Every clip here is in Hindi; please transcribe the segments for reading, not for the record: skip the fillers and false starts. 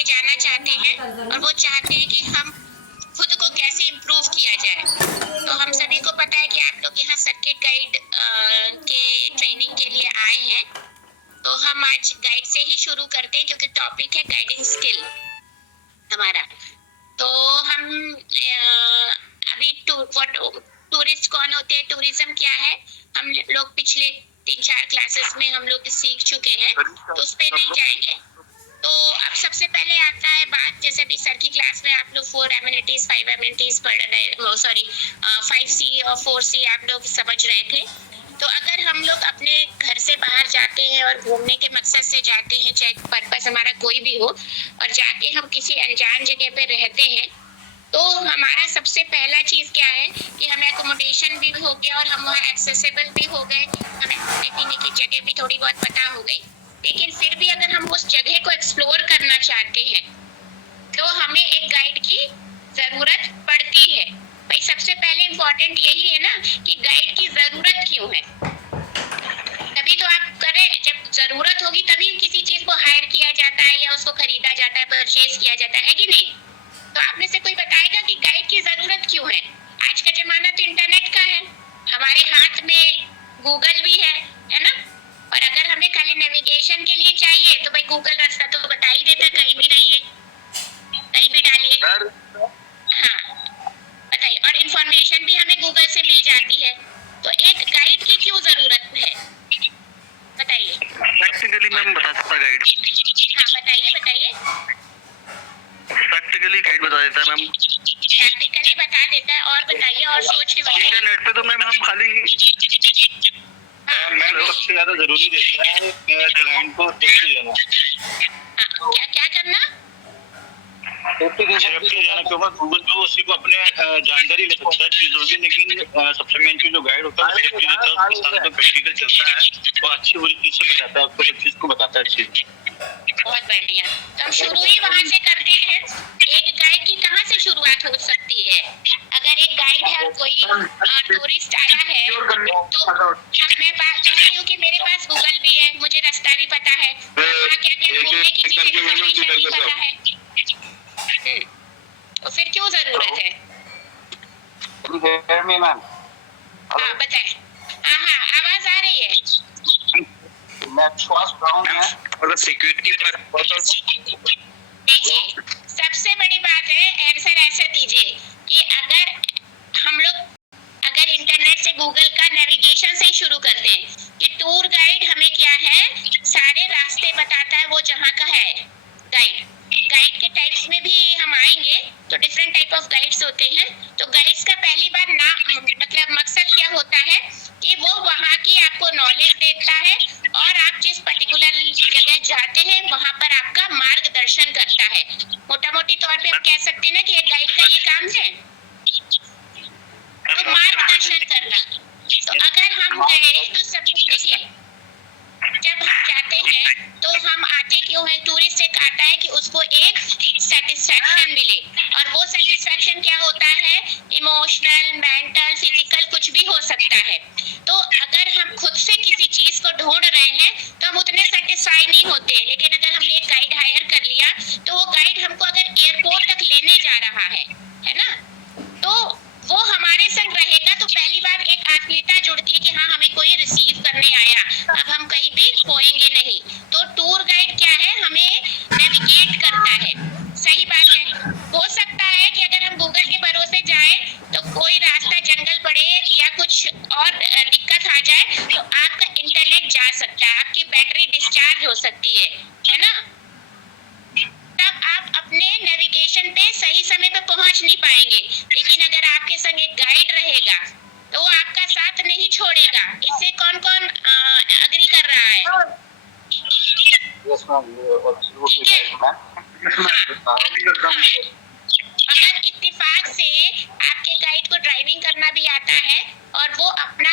से जाना चाहते हैं और वो चाहते हैं कि हम खुद को कैसे इम्प्रूव किया जाए। तो हम सभी को पता है कि आप लोग यहाँ सर्किट गाइड के ट्रेनिंग के लिए आए हैं, तो हम आज गाइड से ही शुरू करते हैं क्योंकि टॉपिक है गाइडिंग स्किल हमारा। तो हम अभी टूरिस्ट कौन होते हैं, टूरिज्म क्या है, हम लोग पिछले 3-4 क्लासेस में हम लोग सीख चुके हैं, तो उस पर नहीं जाएंगे। तो अब सबसे पहले आता है बात, जैसे अभी सर की क्लास में आप लोग 4 एमिनिटीज 5 एमिनिटीज पढ़ रहे, सॉरी 5C और 4C आप लोग समझ रहे थे। तो अगर हम लोग अपने घर से बाहर जाते हैं और घूमने के मकसद से जाते हैं, चाहे पर्पस हमारा कोई भी हो, और जाके हम किसी अनजान जगह पे रहते हैं, तो हमारा सबसे पहला चीज क्या है कि हमें एकोमोडेशन भी हो गया और हम वहाँ एक्सेसिबल भी हो गए, हमें खाने पीने की जगह भी थोड़ी बहुत पता हो गई। लेकिन फिर भी अगर हम उस जगह को एक्सप्लोर करना चाहते हैं तो हमें एक गाइड की जरूरत पड़ती है। भाई सबसे पहले इम्पोर्टेंट यही है ना कि गाइड की जरूरत क्यों है, तभी तो आप करें, जब जरूरत होगी तभी किसी चीज को हायर किया जाता है या उसको खरीदा जाता है, परचेज किया जाता है कि नहीं। तो आप में से कोई बताएगा कि गाइड की जरूरत क्यों है? आज का जमाना तो इंटरनेट का है, हमारे हाथ में गूगल भी है ना, और अगर हमें खाली नेविगेशन के लिए चाहिए तो भाई गूगल रास्ता तो बता ही देता है, कहीं भी रहिए कहीं भी डालिए, हाँ बताइए, और इंफॉर्मेशन भी हमें गूगल से मिल जाती है। तो एक गाइड की क्यों जरूरत है बताइए? प्रैक्टिकली मैम बता सकता गाइड। हाँ बताइए। प्रैक्टिकली गाइड बता देता है मैम, प्रैक्टिकली बता देता है, और बताइए, और सोच के बताइए। इंटरनेट पे तो मैम हम खाली मैम सबसे ज्यादा जरूरी रहता है क्लाइंट को सेफ्टी देना। क्या क्या करना? सेफ्टी देना के बाद गूगल पे उसी को अपने जानकारी ले सकता है चीज होगी, लेकिन सबसे मेन चीज जो गाइड होता है सेफ्टी देता है, उसके साथ तो प्रैक्टिकल चलता है, वो अच्छी बुरी चीज से बताता है, आपको सब चीज को बताता है चीज। बहुत बढ़िया। तो हम शुरू ही वहाँ से करते हैं। एक गाइड की कहाँ से शुरुआत हो सकती है? अगर एक गाइड है, कोई टूरिस्ट आया है, तो मैं बात करती हूँ कि मेरे पास गूगल भी है, मुझे रास्ता भी पता है, वहाँ क्या क्या घूमने की चीजें इन्फॉर्मेशन भी पता है, तो फिर क्यों जरूरत है? हाँ बताएं। हाँ आवाज आ रही है? और सिक्योरिटी पर देखिए सबसे बड़ी बात है, आंसर ऐसा दीजिए कि अगर इंटरनेट से गूगल का नेविगेशन से शुरू करते हैं कि टूर गाइड हमें क्या है, सारे रास्ते बताता है, वो जहाँ का है गाइड के टाइप्स में भी हम आएंगे, तो डिफरेंट टाइप ऑफ गाइड्स होते हैं। तो गाइड्स का पहली बार मतलब मकसद क्या होता है कि वो वहाँ की आपको नॉलेज देता है और आप जिस पर्टिकुलर जगह जाते हैं वहाँ पर आपका मार्गदर्शन करता है। मोटा मोटी तौर पे हम कह सकते हैं ना कि एक गाइड का ये काम है, तो मार्गदर्शन करना। तो अगर हम गए तो सब देखिए, जब हम जाते हैं तो हम आते क्यों हैं? टूरिस्ट एक आता है कि उसको एक सेटिस्फैक्शन मिले, और वो सेटिस्फैक्शन क्या होता है? इमोशनल, मेंटल, फिजिकल, कुछ भी हो सकता है। तो अगर हम खुद से किसी चीज को ढूंढ रहे हैं तो हम उतने सेटिस्फाई नहीं होते, लेकिन अगर हमने एक गाइड हायर कर लिया तो वो गाइड हमको अगर एयरपोर्ट तक लेने जा रहा है ना, तो वो हमारे संग रहेगा, तो पहली बार एक आत्मीयता जुड़ती है कि हाँ हमें कोई रिसीव करने आया, अब हम कहीं भी खोएंगे नहीं। तो टूर गाइड क्या है? हमें नेविगेट करता है। सही बात है। हो सकता है कि अगर हम गूगल के भरोसे जाए तो कोई रास्ता जंगल पड़े या कुछ और दिक्कत आ जाए तो आपका इंटरनेट जा सकता है, आपकी बैटरी डिस्चार्ज हो सकती है ना, तब आप अपने नेविगेशन पे सही समय पे पहुंच नहीं पाएंगे। लेकिन अगर आपके संग एक गाइड रहेगा तो वो आपका साथ नहीं छोड़ेगा। इससे कौन कौन अग्री कर रहा है? ठीक है। अगर इत्तेफाक से आपके गाइड को ड्राइविंग करना भी आता है और वो अपना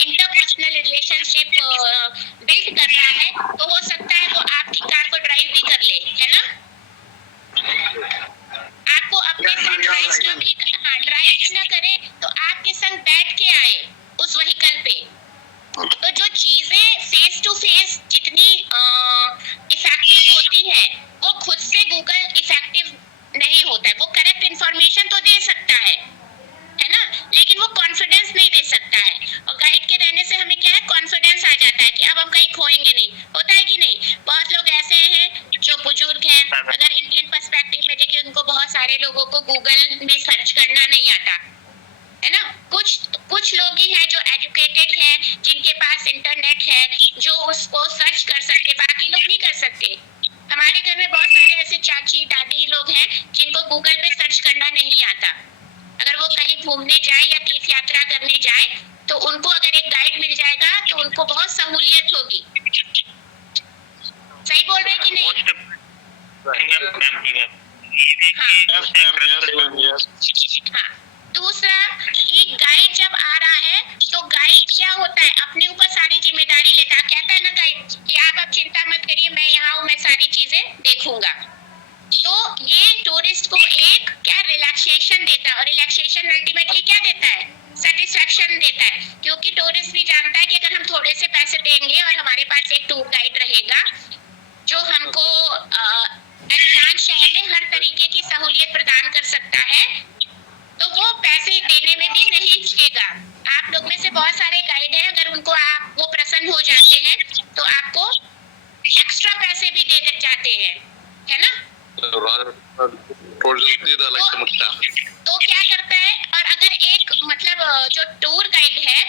इंटरपर्सनल रिलेशनशिप बिल्ड कर रहा है, तो हो सकता है वो आपकी कार को ड्राइव भी कर ले, है ना? आपको अपने साथ ड्राइव भी ना करे तो आपके संग बैठ के आए उस व्हीकल पे। तो जो चीजें फेस टू फेस जितनी इफेक्टिव होती हैं, वो खुद से गूगल सारे लोगों को गूगल में सर्च करना नहीं आता है ना। कुछ लोग ही हैं जो एजुकेटेड हैं, जिनके पास इंटरनेट है, जो उसको सर्च कर सकते, बाकी लोग नहीं कर सकते। हमारे घर में बहुत सारे ऐसे चाची दादी लोग हैं जिनको गूगल पे सर्च करना नहीं आता। अगर वो कहीं घूमने जाए या तीर्थ यात्रा करने जाए तो उनको अगर एक गाइड मिल जाएगा तो उनको बहुत सहूलियत होगी। सही बोल रहे हैं कि नहीं? हाँ। दूसरा कि गाइड जब आ रहा है तो गाइड क्या होता है, अपने ऊपर सारी जिम्मेदारी लेता है। कहता है ना गाइड कि आप अब चिंता मत करिए, मैं यहाँ हूँ, मैं सारी चीजें देखूंगा। तो ये टूरिस्ट को एक क्या रिलैक्सेशन देता है, और रिलैक्सेशन अल्टीमेटली क्या देता है, सेटिस्फैक्शन देता है। क्योंकि टूरिस्ट भी जानता है कि अगर हम थोड़े से पैसे देंगे और हमारे पास एक टूर गाइड रहेगा जो हमको अनजान शहर में हर तरीके की सहूलियत प्रदान कर सकता है, तो वो पैसे देने में भी नहीं हिचकेगा। आप लोग में से बहुत सारे गाइड हैं, अगर उनको आप वो प्रसन्न हो जाते हैं तो आपको एक्स्ट्रा पैसे भी दे जाते हैं, है ना। तो क्या करता है, और अगर एक मतलब जो टूर गाइड है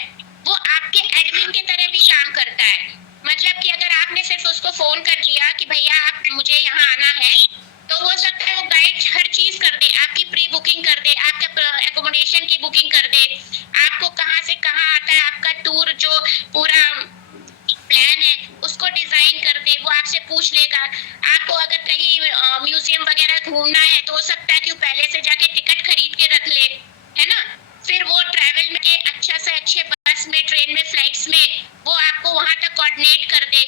वो आपके एडमिन की तरह भी काम करता है। मतलब कि अगर आपने सिर्फ उसको फोन कर दिया कि भैया आप मुझे यहाँ आना है, तो हो सकता है वो गाइड हर चीज कर दे, आपकी प्री बुकिंग कर दे, आपका एकोमोडेशन की बुकिंग कर दे, आपको कहाँ से कहाँ आता है आपका टूर जो पूरा प्लान है उसको डिजाइन कर दे, वो आपसे पूछ लेगा। आपको अगर कहीं म्यूजियम वगैरह घूमना है तो हो सकता है कि वो पहले से जाके टिकट खरीद के रख ले, है ना। फिर वो ट्रैवल में के अच्छा से अच्छे बस में, ट्रेन में, फ्लाइट्स में वो आपको वहां तक कोऑर्डिनेट कर दे।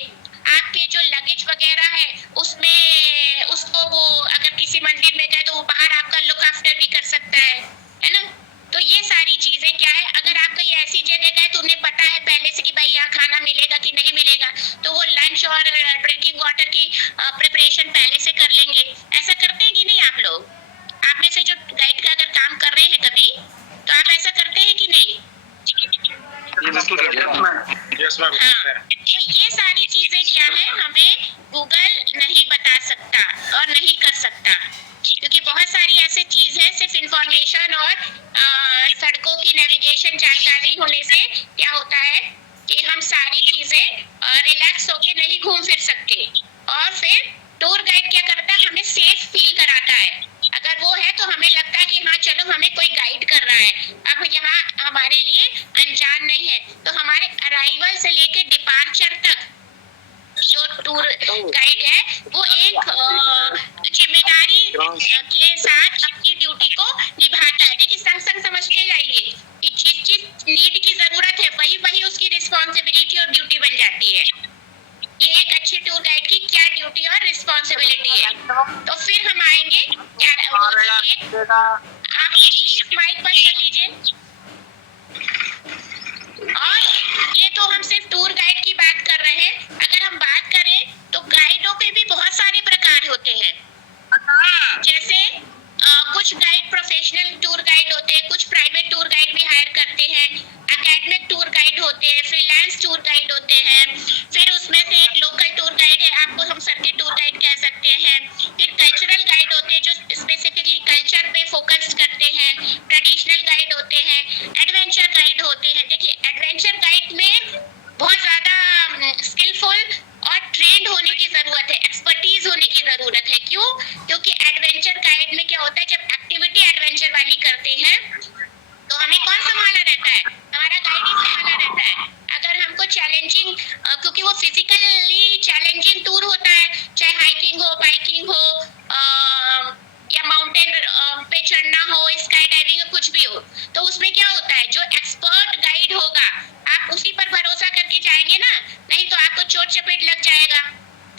आपके जो लगेज वगैरह है उसमें उसको वो अगर किसी मंदिर में गए तो वो बाहर आपका लुक आफ्टर भी कर सकता है ना। तो ये सारी चीजें क्या है, अगर आप कहीं ऐसी जगह गए तो उन्हें पता है पहले से कि भाई यहाँ खाना मिलेगा कि नहीं मिलेगा, तो वो लंच और ड्रिंकिंग वाटर की प्रिपरेशन पहले से कर लेंगे। ऐसा करते हैं कि नहीं आप लोग? आप में से जो गाइड का अगर काम कर रहे हैं कभी, तो आप ऐसा करते हैं कि नहीं? हाँ। तो ये सारी चीजें क्या है, हमें गूगल नहीं बता सकता और नहीं कर सकता, क्योंकि बहुत सारी ऐसी चीज है, सिर्फ इंफॉर्मेशन और सड़कों की नेविगेशन जानकारी होने से क्या होता है कि हम सारी चीजें रिलैक्स होके नहीं घूम फिर सकते। और फिर टूर गाइड क्या करता है, हमें सेफ फील कराता है। अगर वो है तो हमें लगता है कि हाँ चलो हमें कोई गाइड कर रहा है, अब यहाँ हमारे लिए अनजान नहीं है। तो हमारे अराइवल से लेके डिपार्चर तक जो टूर गाइड है वो एक जिम्मेदारी के साथ अपनी ड्यूटी को निभाता है। देखिए संग संग समझते जाइए कि जिस जिस नीड की जरूरत है वही वही उसकी रिस्पॉन्सिबिलिटी और ड्यूटी बन जाती है। ये एक अच्छे टूर गाइड की क्या ड्यूटी और रिस्पॉन्सिबिलिटी है। तो फिर हम आएंगे आप प्लीज माइक बंद कर लीजिए। और ये तो हम सिर्फ टूर गाइड की बात कर रहे हैं, अगर हम बात करें तो गाइडों के भी बहुत सारे प्रकार होते हैं। जैसे कुछ गाइड प्रोफेशनल टूर गाइड होते हैं, कुछ प्राइवेट टूर गाइड भी हायर करते हैं, एकेडमिक टूर गाइड होते हैं, फ्रीलांस टूर गाइड होते हैं, फिर उसमें से एक लोकल टूर गाइड है, आपको हम सर्किट टूर गाइड कह सकते हैं। फिर कल्चरल गाइड होते हैं जो स्पेसिफिकली कल्चर पे फोकस करते हैं, ट्रेडिशनल गाइड होते हैं, एडवेंचर गाइड होते हैं। देखिए एडवेंचर गाइड में बहुत ज्यादा स्किलफुल और ट्रेंड होने की जरूरत है, एक्सपर्टीज होने की जरूरत है। क्यों? क्योंकि एडवेंचर गाइड में क्या होता है, जब एक्टिविटी एडवेंचर वाली करते हैं तो हमें कौन संभाला रहता है, हमारा गाइड ही संभाला रहता है। अगर हमको चैलेंजिंग, क्योंकि वो फिजिकली चैलेंजिंग टूर होता है, चाहे हाइकिंग हो, बाइकिंग हो या माउंटेन पे चढ़ना हो, स्काई डाइविंग हो, कुछ भी हो, तो उसमें क्या होता है, जो एक्सपर्ट गाइड होगा आप उसी पर भरोसा करके जाएंगे ना, नहीं तो आपको चोट चपेट लग जाएगा।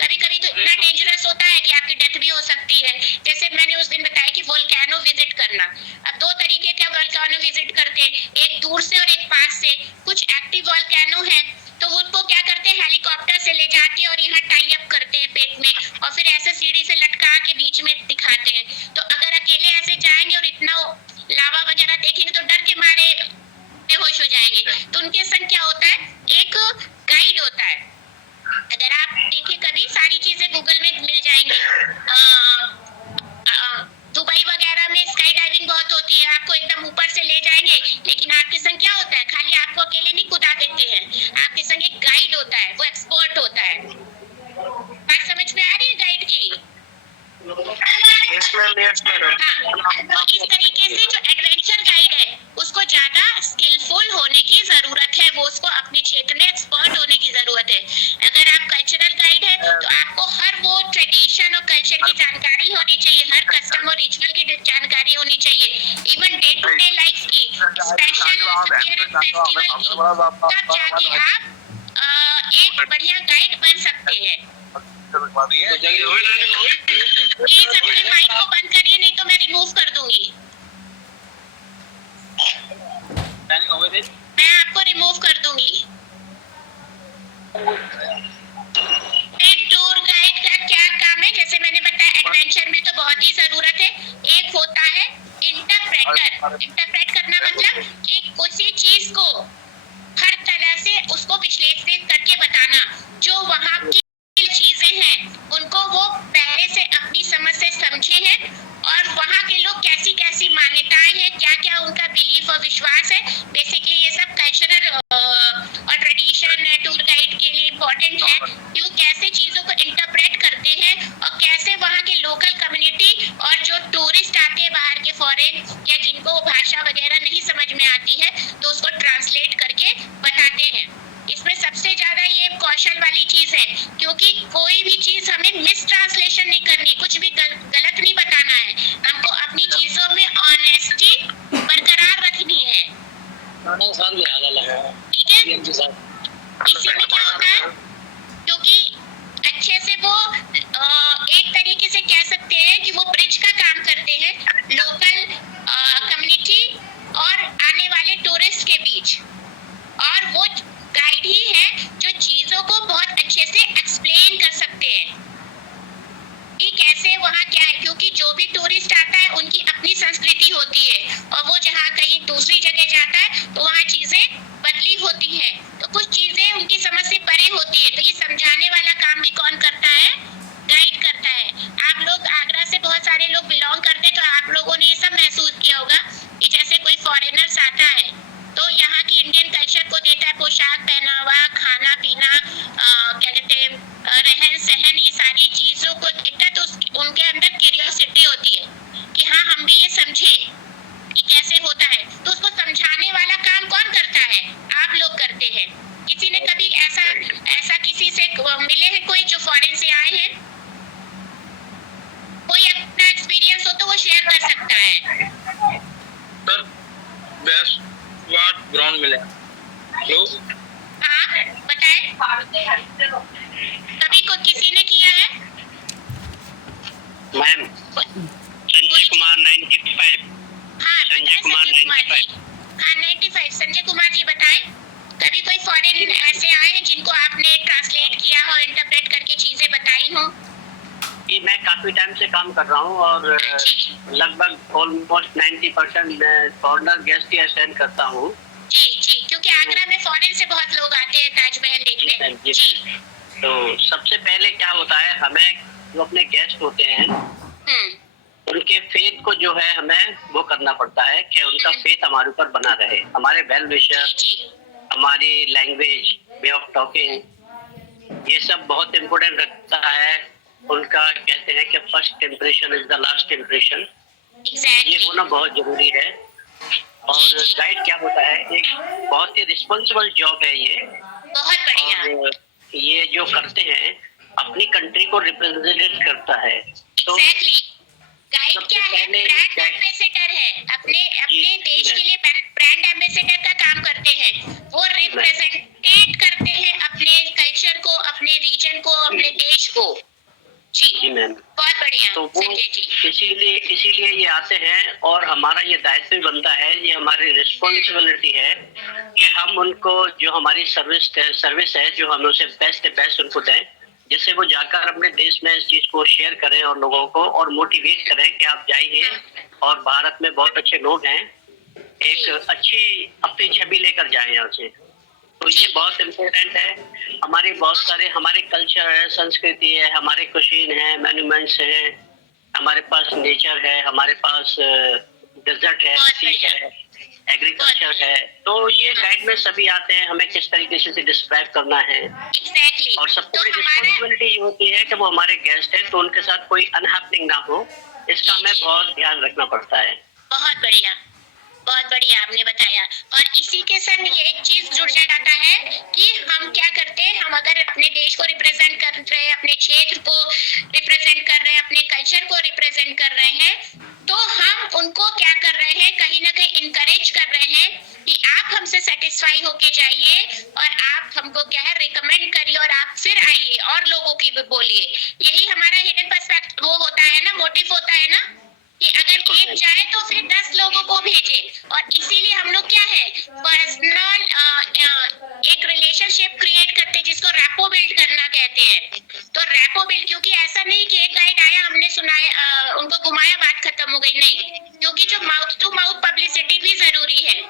कभी कभी तो इतना डेंजरस होता है कि आपकी डेथ भी हो सकती है। जैसे मैंने उस दिन बताया कि वोल्केनो विजिट करना, अब दो तरीके के वोल्केनो विजिट करते हैं, एक दूर से और एक पास से। कुछ एक्टिव वोल्केनो है तो उनको क्या करते हैं, हेलीकॉप्टर से ले जाते हैं और यहाँ टाई अप करते हैं पेट में, और फिर ऐसे सीढ़ी से लटका के बीच में दिखाते हैं। तो अगर अकेले ऐसे जाएंगे और इतना लावा वगैरह देखेंगे तो डर के मारे बेहोश हो जाएंगे। तो उनके संग क्या होता है, एक गाइड होता है। अगर आप देखिए कभी, सारी चीजें गूगल में मिल जाएंगी। दुबई वगैरह तो इस तरीके से जो एडवेंचर गाइड है उसको ज्यादा स्किलफुल होने की जरूरत है, वो उसको अपने क्षेत्र में एक्सपर्ट होने की जरूरत है। अगर आप कल्चरल गाइड है तो आपको हर वो ट्रेडिशन और कल्चर की जानकारी होनी चाहिए, हर कस्टम और रिचुअल की जानकारी होनी चाहिए, even day to day life की, स्पेशल फेस्टिवल की, तब जाके आप एक बढ़िया गाइड बन सकते हैं। प्लीज अपने माइक को बंद करिए, नहीं तो मैं रिमूव कर दूंगी। मैं आपको रिमूव कर दूंगी। फिर टूर गाइड का क्या काम है, जैसे मैंने बताया एडवेंचर में तो बहुत ही जरूरत है। एक होता है इंटरप्रेटर। इंटरप्रेट करना मतलब कि किसी चीज को हर तरह से उसको विश्लेषित करके बताना, जो वहाँ की चीजें हैं उनको वो पहले से अपनी समझ से समझे हैं, और वहाँ के लोग कैसी कैसी मान्यताएं हैं, क्या क्या उनका बिलीफ और विश्वास है। बेसिकली ये सब कल्चरल और ट्रेडिशन टूर गाइड के लिए इम्पोर्टेंट है कि वो कैसे चीजों को इंटरप्रेट करते हैं और कैसे वहाँ के लोकल कम्युनिटी और जो टूरिस्ट आते हैं बाहर के फॉरेन, या जिनको भाषा वगैरह नहीं समझ में आती है, तो उसको ट्रांसलेट करके बताते हैं। इसमें सबसे ज्यादा ये कौशल वाली चीज है, क्योंकि कोई भी चीज हमें मिस ट्रांसलेशन नहीं करनी, कुछ भी गलत नहीं बताना है, हमको अपनी चीजों में ऑनेस्टी बरकरार रखनी है। ठीक है, इसी में क्या होता है, क्योंकि अच्छे से वो एक तरीके से कह सकते हैं कि वो ब्रिज का काम करते हैं लोकल कम्युनिटी और आने वाले टूरिस्ट के बीच, और वो गाइड ही है जो चीजों को बहुत अच्छे से एक्सप्लेन कर सकते हैं कि कैसे वहाँ क्या है, क्योंकि जो भी टूरिस्ट आता है उनकी अपनी संस्कृति होती है, और वो जहाँ कहीं दूसरी जगह जाता है तो वहाँ चीजें बदली होती हैं, तो कुछ चीजें उनकी समझ से परे होती है। तो ये समझाने वाला काम भी कौन करता है, गाइड करता है। आप लोग आगरा से बहुत सारे लोग बिलोंग करते हैं, तो आप लोगों ने ये सब महसूस किया होगा कि जैसे कोई फॉरेनर्स आता है तो यहाँ की इंडियन कल्चर को देता है, पोशाक पहनावा, खाना पीना, क्या कहते हैं, रहन सहन, ये सारी चीजों को देखता है, तो उनके अंदर क्यूरियोसिटी होती है कि हाँ हम भी ये समझे कि कैसे होता है। तो उसको समझाने वाला काम कौन करता है, आप लोग करते हैं। किसी ने कभी ऐसा किसी से मिले हैं कोई जो फॉरेन से आए हैं, कोई अपना एक्सपीरियंस हो तो वो शेयर कर सकता है। सर बेस्ट ग्राउंड मिले हेलो, हाँ बताएं, कभी को किसी ने किया है? मैम संजय कुमार 95। हाँ संजय कुमार 95। हाँ 95। संजय कुमार जी बताएं, कभी कोई फॉरेन ऐसे आए हैं जिनको आपने ट्रांसलेट किया हो, इंटरप्रेट करके चीजें बताई हो? ये मैं काफी टाइम से काम कर रहा हूँ और लगभग ऑलमोस्ट 90% फॉरेनर गेस्ट ही अटेंड करता हूँ। जी जी, क्योंकि आगरा में फॉरेन से बहुत लोग आते हैं ताजमहल देखने। जी, तो सबसे पहले क्या होता है, हमें जो अपने गेस्ट होते हैं उनके फेथ को जो है हमें वो करना पड़ता है कि उनका फेथ हमारे ऊपर बना रहे। हमारे वेल विशर, हमारी लैंग्वेज, वे ऑफ टॉकिंग, ये सब बहुत इम्पोर्टेंट रखता है। उनका कहते हैं कि first impression is the last impression, ये होना बहुत जरूरी है। और गाइड क्या होता है, एक बहुत ही रिस्पॉन्सिबल जॉब है ये। बहुत बढ़िया। और ये जो करते हैं अपनी कंट्री को रिप्रेजेंट करता है। तो गाइड क्या है, ब्रांड एम्बेसडर है, अपने देश के लिए ब्रांड एम्बेसडर का काम करते हैं। वो रिप्रेजेंटेट करते हैं अपने कल्चर को, अपने रीजन को, अपने देश को। जी मैम, बहुत बढ़िया। तो इसीलिए ये आते हैं और हमारा ये दायित्व बनता है, ये हमारी रिस्पॉन्सिबिलिटी है कि हम उनको जो हमारी सर्विस है जो हम उसे बेस्ट उनको दें, जिससे वो जाकर अपने देश में इस चीज को शेयर करें और लोगों को और मोटिवेट करें कि आप जाइए और भारत में बहुत अच्छे लोग हैं, एक अच्छी अपनी छवि लेकर जाएं यहाँ से। तो ये बहुत इम्पोर्टेंट है। हमारे बहुत सारे हमारे कल्चर है, संस्कृति है, हमारे कुशीन है, मॉन्यूमेंट्स हैं, हमारे पास नेचर है, हमारे पास डेजर्ट है, सी है, एग्रीकल्चर है। तो ये गाइड में सभी आते हैं, हमें किस तरीके से डिस्क्राइब करना है। और सबसे बड़ी रिस्पॉन्सिबिलिटी ये होती है कि वो हमारे गेस्ट हैं तो उनके साथ कोई अनहैपनिंग ना हो, इसका हमें बहुत ध्यान रखना पड़ता है। बहुत बढ़िया, बहुत बढ़िया आपने बताया। और इसी के संग ये एक चीज जुड़ जाता है कि हम क्या करते हैं, हम अगर अपने देश को रिप्रेजेंट कर रहे हैं, अपने क्षेत्र को रिप्रेजेंट कर रहे हैं, अपने कल्चर को रिप्रेजेंट कर रहे हैं, तो हम उनको क्या कर रहे हैं, कहीं ना कहीं इनकरेज कर रहे हैं कि आप हमसे सेटिस्फाई होके जाइए और आप हमको क्या है रिकमेंड करिए और आप फिर आइए और लोगों की भी बोलिए। यही हमारा हिडन पर्सपेक्टिव वो होता है ना, मोटिव होता है ना, कि अगर एक जाए तो फिर 10 लोगों को भेजे। और इसीलिए हम लोग क्या है पर्सनल एक रिलेशनशिप क्रिएट करते हैं जिसको रैपो बिल्ड करना कहते हैं। तो रैपो बिल्ड, क्योंकि ऐसा नहीं कि एक गाइड आया हमने सुनाया उनको घुमाया बात खत्म हो गई, नहीं, क्योंकि जो माउथ टू माउथ पब्लिसिटी भी जरूरी है।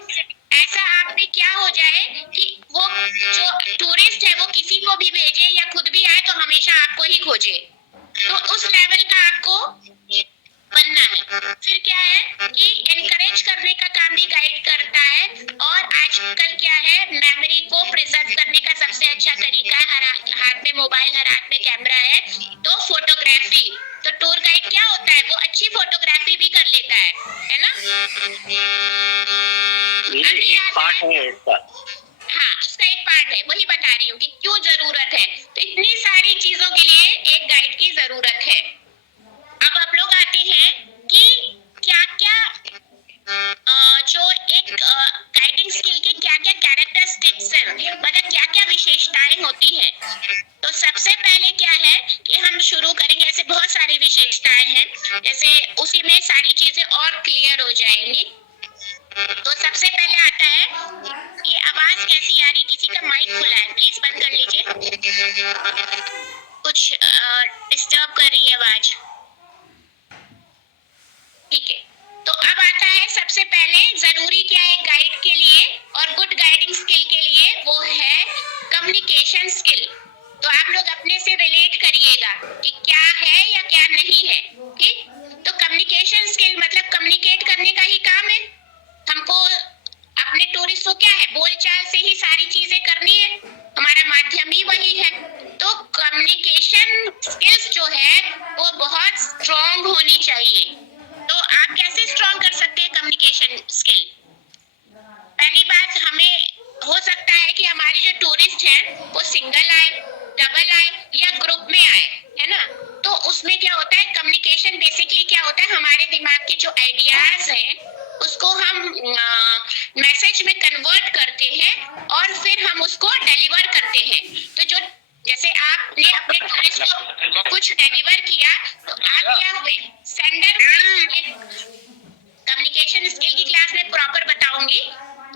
ऐसा आप में क्या हो जाए कि वो जो टूरिस्ट है वो किसी को भी भेजे या खुद भी आए तो हमेशा आपको ही खोजे। तो उस लेवल का आपको बनना है। फिर क्या है कि एनकरेज करने का काम भी गाइड करता है। और आजकल क्या है, मेमोरी को प्रिजर्व करने का सबसे अच्छा तरीका है, हर हाथ में मोबाइल, हर हाथ में कैमरा है, तो फोटोग्राफी। तो टूर गाइड क्या होता है, वो अच्छी फोटोग्राफी भी कर लेता है ना। ये एक पार्ट है इसका। हाँ, उसका एक पार्ट है, वही बता रही हूँ कि क्यों जरूरत है। तो इतनी सारी चीजों के लिए एक गाइड की जरूरत है। अब आप लोग आते हैं कि क्या क्या जो एक गाइडिंग स्किल के क्या क्या कैरेक्टरिस्टिक्स हैं, मतलब क्या क्या विशेषताएं होती है। तो सबसे पहले क्या है कि हम शुरू करेंगे, ऐसे बहुत सारी विशेषताएं हैं, जैसे उसी में सारी चीजें और क्लियर हो जाएंगी। तो सबसे पहले आता है, ये आवाज कैसी आ रही, किसी का माइक खुला है, प्लीज बंद कर लीजिए, कुछ डिस्टर्ब कर रही है आवाज। ठीक है, तो अब आता है सबसे पहले जरूरी क्या है गाइड के लिए और गुड गाइडिंग स्किल के लिए, वो है कम्युनिकेशन स्किल। तो आप लोग अपने से रिलेट करिएगा कि क्या है या क्या नहीं है। ठीक, तो कम्युनिकेशन स्किल मतलब कम्युनिकेट करने का ही काम है। हमको अपने टूरिस्ट को क्या है, बोलचाल से ही सारी चीजें करनी है, हमारा माध्यम ही वही है। तो कम्युनिकेशन स्किल्स जो है वो बहुत स्ट्रॉन्ग होनी चाहिए। तो आप कैसे स्ट्रॉन्ग कर सकते हैं कम्युनिकेशन स्किल? पहली बात, हमें हो सकता है कि हमारे जो टूरिस्ट हैं वो सिंगल आए, डबल आए या ग्रुप में आए, है ना। तो उसमें क्या होता है, कम्युनिकेशन बेसिकली क्या होता है, हमारे दिमाग के जो आइडियाज हैं उसको हम मैसेज में कन्वर्ट करते हैं और फिर हम उसको डिलीवर करते हैं। तो जो जैसे आपने अपने टूरिस्ट को कुछ डिलीवर किया तो आप क्या हुए, सेंडर। कम्युनिकेशन स्किल की क्लास में प्रॉपर बताऊंगी,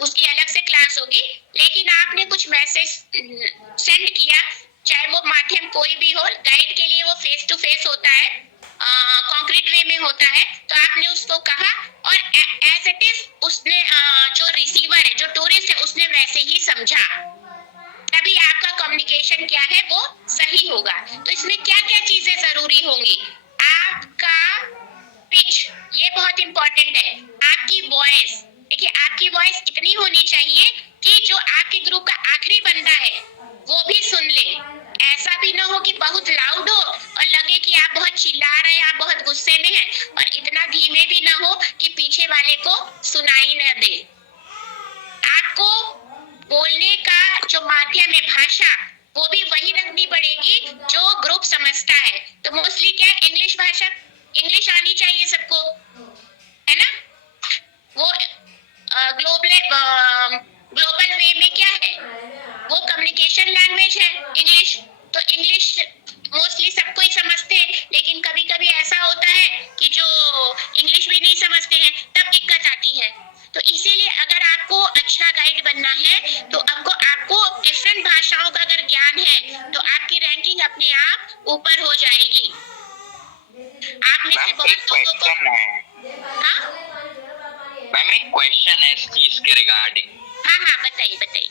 उसकी अलग से क्लास होगी। लेकिन आपने कुछ मैसेज सेंड किया, चाहे वो माध्यम कोई भी हो, गाइड के लिए वो फेस टू फेस होता है, कॉन्क्रीट वे में होता है। तो आपने उसको कहा और एज इट इज उसने जो रिसीवर है, जो टूरिस्ट है, उसने वैसे ही समझा, तभी आपका कम्युनिकेशन क्या है वो सही होगा। तो इसमें क्या क्या चीजें जरूरी होंगी, आपका पिच, ये बहुत इंपॉर्टेंट है, आपकी वॉइस। देखिए, आपकी वॉइस इतनी होनी चाहिए कि जो आपके ग्रुप का आखिरी बंदा है वो भी सुन ले। ऐसा भी ना हो कि बहुत लाउड हो और लगे कि आप बहुत चिल्ला रहे हैं, आप बहुत गुस्से में हैं, और इतना धीमे भी ना हो कि पीछे वाले को सुनाई न दे। आपको बोलने का जो माध्यम है, भाषा, वो भी वही रखनी पड़ेगी जो ग्रुप समझता है। तो मोस्टली क्या है, इंग्लिश भाषा, इंग्लिश आनी चाहिए सबको, है ना। वो ग्लोबल वे में क्या है, वो कम्युनिकेशन लैंग्वेज है इंग्लिश। तो इंग्लिश मोस्टली सबको ही समझते हैं, लेकिन कभी कभी ऐसा होता है कि जो इंग्लिश भी नहीं समझते हैं, तब दिक्कत आती है। तो इसीलिए अगर आपको अच्छा गाइड बनना है तो आपको डिफरेंट भाषाओं का अगर ज्ञान है तो आपकी रैंकिंग अपने आप ऊपर हो जाएगी। आप में से बहुत लोगों को, हाँ मैम एक क्वेश्चन है इस चीज के रिगार्डिंग। हाँ हाँ, बताइए बताइए।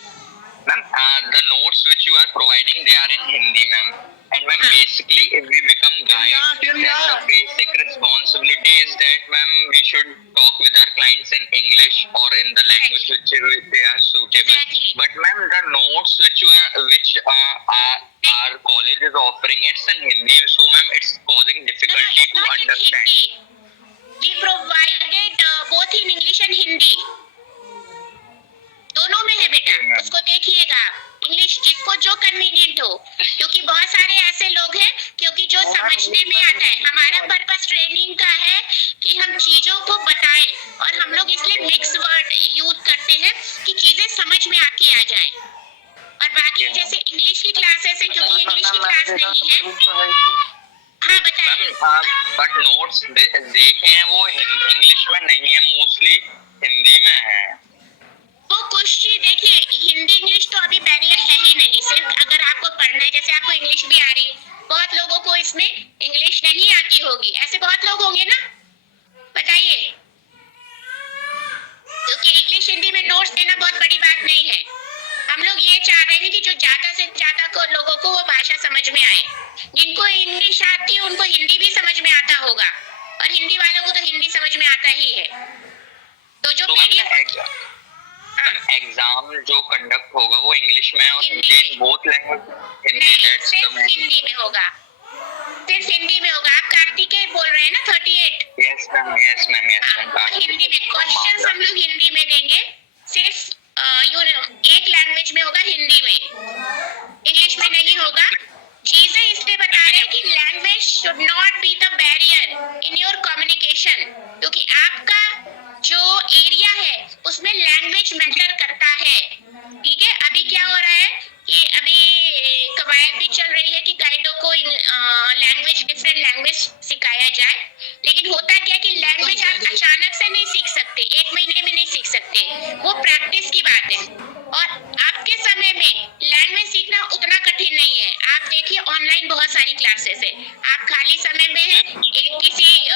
Ma'am the notes which you are providing, they are in Hindi, ma'am. And ma'am, basically if we become guides, then the basic responsibility is that ma'am we should talk with our clients in English or in the language which they are suitable. Exactly. But ma'am, the notes which our college is offering, it's in Hindi, so ma'am it's causing difficulty to understand. We provided both in English and Hindi, दोनों में है बेटा, उसको देखिएगा इंग्लिश जिसको जो कन्वीनियंट हो, क्योंकि बहुत सारे ऐसे लोग हैं क्योंकि जो समझने में आता है, हमारा पर्पस ट्रेनिंग का है कि हम चीजों को बताएं, और हम लोग इसलिए मिक्स वर्ड यूज करते हैं कि चीजें समझ में आती आ जाए। और बाकी जैसे इंग्लिश की क्लासेस है, क्योंकि इंग्लिश की क्लास नहीं है। हाँ बताइए। बट नोट्स देखे हैं वो इंग्लिश में नहीं है, मोस्टली हिंदी में है। वो कुछ चीज देखिए, हिंदी इंग्लिश तो अभी बैरियर है ही नहीं, सिर्फ अगर आपको पढ़ना है, जैसे आपको इंग्लिश भी आ रही, बहुत लोगों को इसमें इंग्लिश नहीं आती होगी, ऐसे बहुत लोग होंगे ना, बताइए। क्योंकि इंग्लिश हिंदी में नोट्स देना बहुत बड़ी बात नहीं है, हम लोग ये चाह रहे हैं कि जो ज्यादा से ज्यादा को लोगों को वो भाषा समझ में आए। जिनको इंग्लिश आती है उनको हिंदी भी समझ में आता होगा, और हिंदी वालों को तो हिंदी समझ में आता ही है। तो जो पीडीएफ एग्जाम जो कंडक्ट होगा वो इंग्लिश में और Hindi, both language Hindi, that's the main. Hindi में होगा, सिर्फ हिंदी में होगा। आप कार्तिकेय बोल रहे हैं ना 38? Yes ma'am, yes ma'am, yes ma'am. Hindi में क्वेश्चंस हम लोग हिंदी में देंगे, सिर्फ एक लैंग्वेज में होगा, हिंदी में, इंग्लिश में नहीं होगा। चीजें इसलिए बता रहे हैं कि language should not be the barrier in your communication, क्योंकि आपका जो एरिया है उसमें लैंग्वेज मैटर करता है। ठीक है, अभी क्या हो रहा है कि अभी कवायद भी चल रही है कि गाइडों को लैंग्वेज, डिफरेंट लैंग्वेज सिखाया जाए, लेकिन होता क्या कि लैंग्वेज आप अचानक से नहीं सीख सकते, एक महीने में नहीं सीख सकते, वो प्रैक्टिस की बात है। और आपके समय में लैंग्वेज सीखना उतना कठिन नहीं है। आप देखिए ऑनलाइन बहुत सारी क्लासेस है, आप खाली समय में एक किसी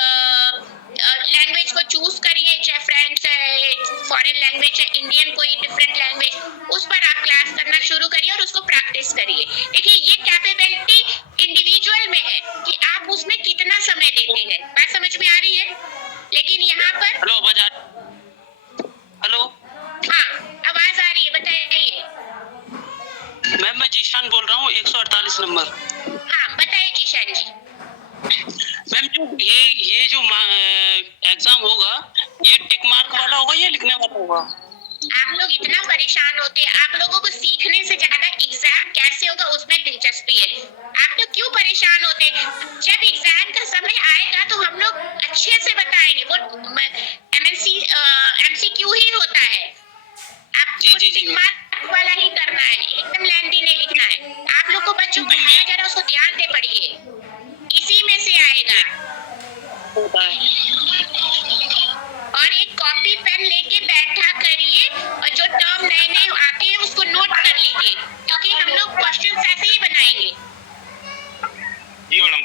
लैंग्वेज को चूज करिए, चाहे फ्रेंच है, फॉरेन लैंग्वेज है, इंडियन कोई डिफरेंट लैंग्वेज, उस पर आप क्लास करना शुरू करिए और उसको प्रैक्टिस करिए। देखिए ये कैपेबिलिटी इंडिविजुअल में है कि आप उसमें कितना समय देते हैं, बात समझ में आ रही है। लेकिन यहाँ पर हेलो, हाँ आवाज आ रही है, बताइए। मैम मैं जीशान बोल रहा हूँ, 148 नंबर। हाँ बताइए जीशान जी। मैम जो ये जो एग्जाम होगा, ये टिक मार्क वाला होगा या लिखने वाला होगा? आप लोग इतना परेशान होते हैं, आप लोगों को सीखने से ज्यादा एग्जाम कैसे होगा उसमें दिलचस्पी है। आप लोग क्यों परेशान होते हैं? जब एग्जाम का समय आएगा तो हम लोग अच्छे से बताएंगे, वो MCQ ही होता है, आपको टिक मार्क वाला ही करना है, एकदम लेंथी नहीं लिखना है। आप लोग को बच्चों को पढ़ाया जा रहा है उसको ध्यान से पढ़िए, इसी में से आएगा। और एक कॉपी पेन लेके बैठा करिए, और जो टर्म नए नए आते हैं उसको नोट कर लीजिए, क्योंकि हम लोग क्वेश्चन ऐसे ही बनाएंगे। जी मैडम,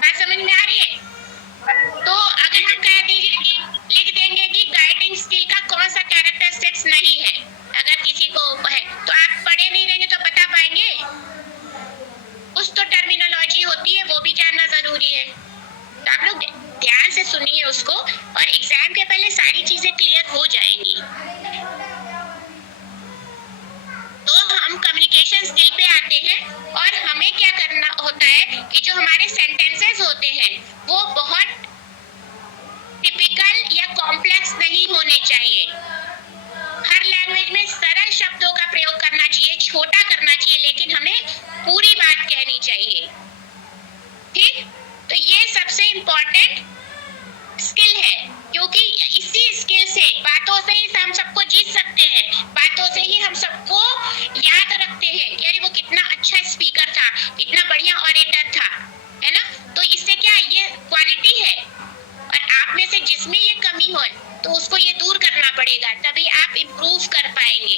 बात समझ में आ रही है? तो अगर हम कह दीजिए कि लिख देंगे कि गाइडिंग स्किल का कौन सा कैरेक्टरिस्टिक्स नहीं है, अगर किसी को है तो आप पढ़े नहीं रहेंगे तो बता पाएंगे? कुछ तो टर्मिनोलॉजी होती है, वो भी जानना जरूरी है। तो आप लोग ध्यान से सुनिए उसको, और एग्जाम के पहले सारी चीजें क्लियर हो जाएंगी। तो हम कम्युनिकेशन स्किल पे आते हैं, और हमें क्या करना होता है कि जो हमारे सेंटेंसेस होते हैं वो बहुत टिपिकल या कॉम्प्लेक्स नहीं होने चाहिए। हर लैंग्वेज में सरल शब्दों का प्रयोग करना चाहिए, छोटा करना चाहिए, लेकिन हमें पूरी बात कहनी चाहिए। ठीक, तो ये सबसे इम्पोर्टेंट स्किल है, क्योंकि इसी स्किल से, बातों से ही हम सबको जीत सकते हैं, बातों से ही हम सबको याद रखते हैं कि अरे वो कितना अच्छा स्पीकर था, कितना बढ़िया ऑरेटर था, है ना। तो इससे क्या, ये क्वालिटी है, और आप में से जिसमें ये कमी हो तो उसको ये दूर करना पड़ेगा, तभी आप इम्प्रूव कर पाएंगे।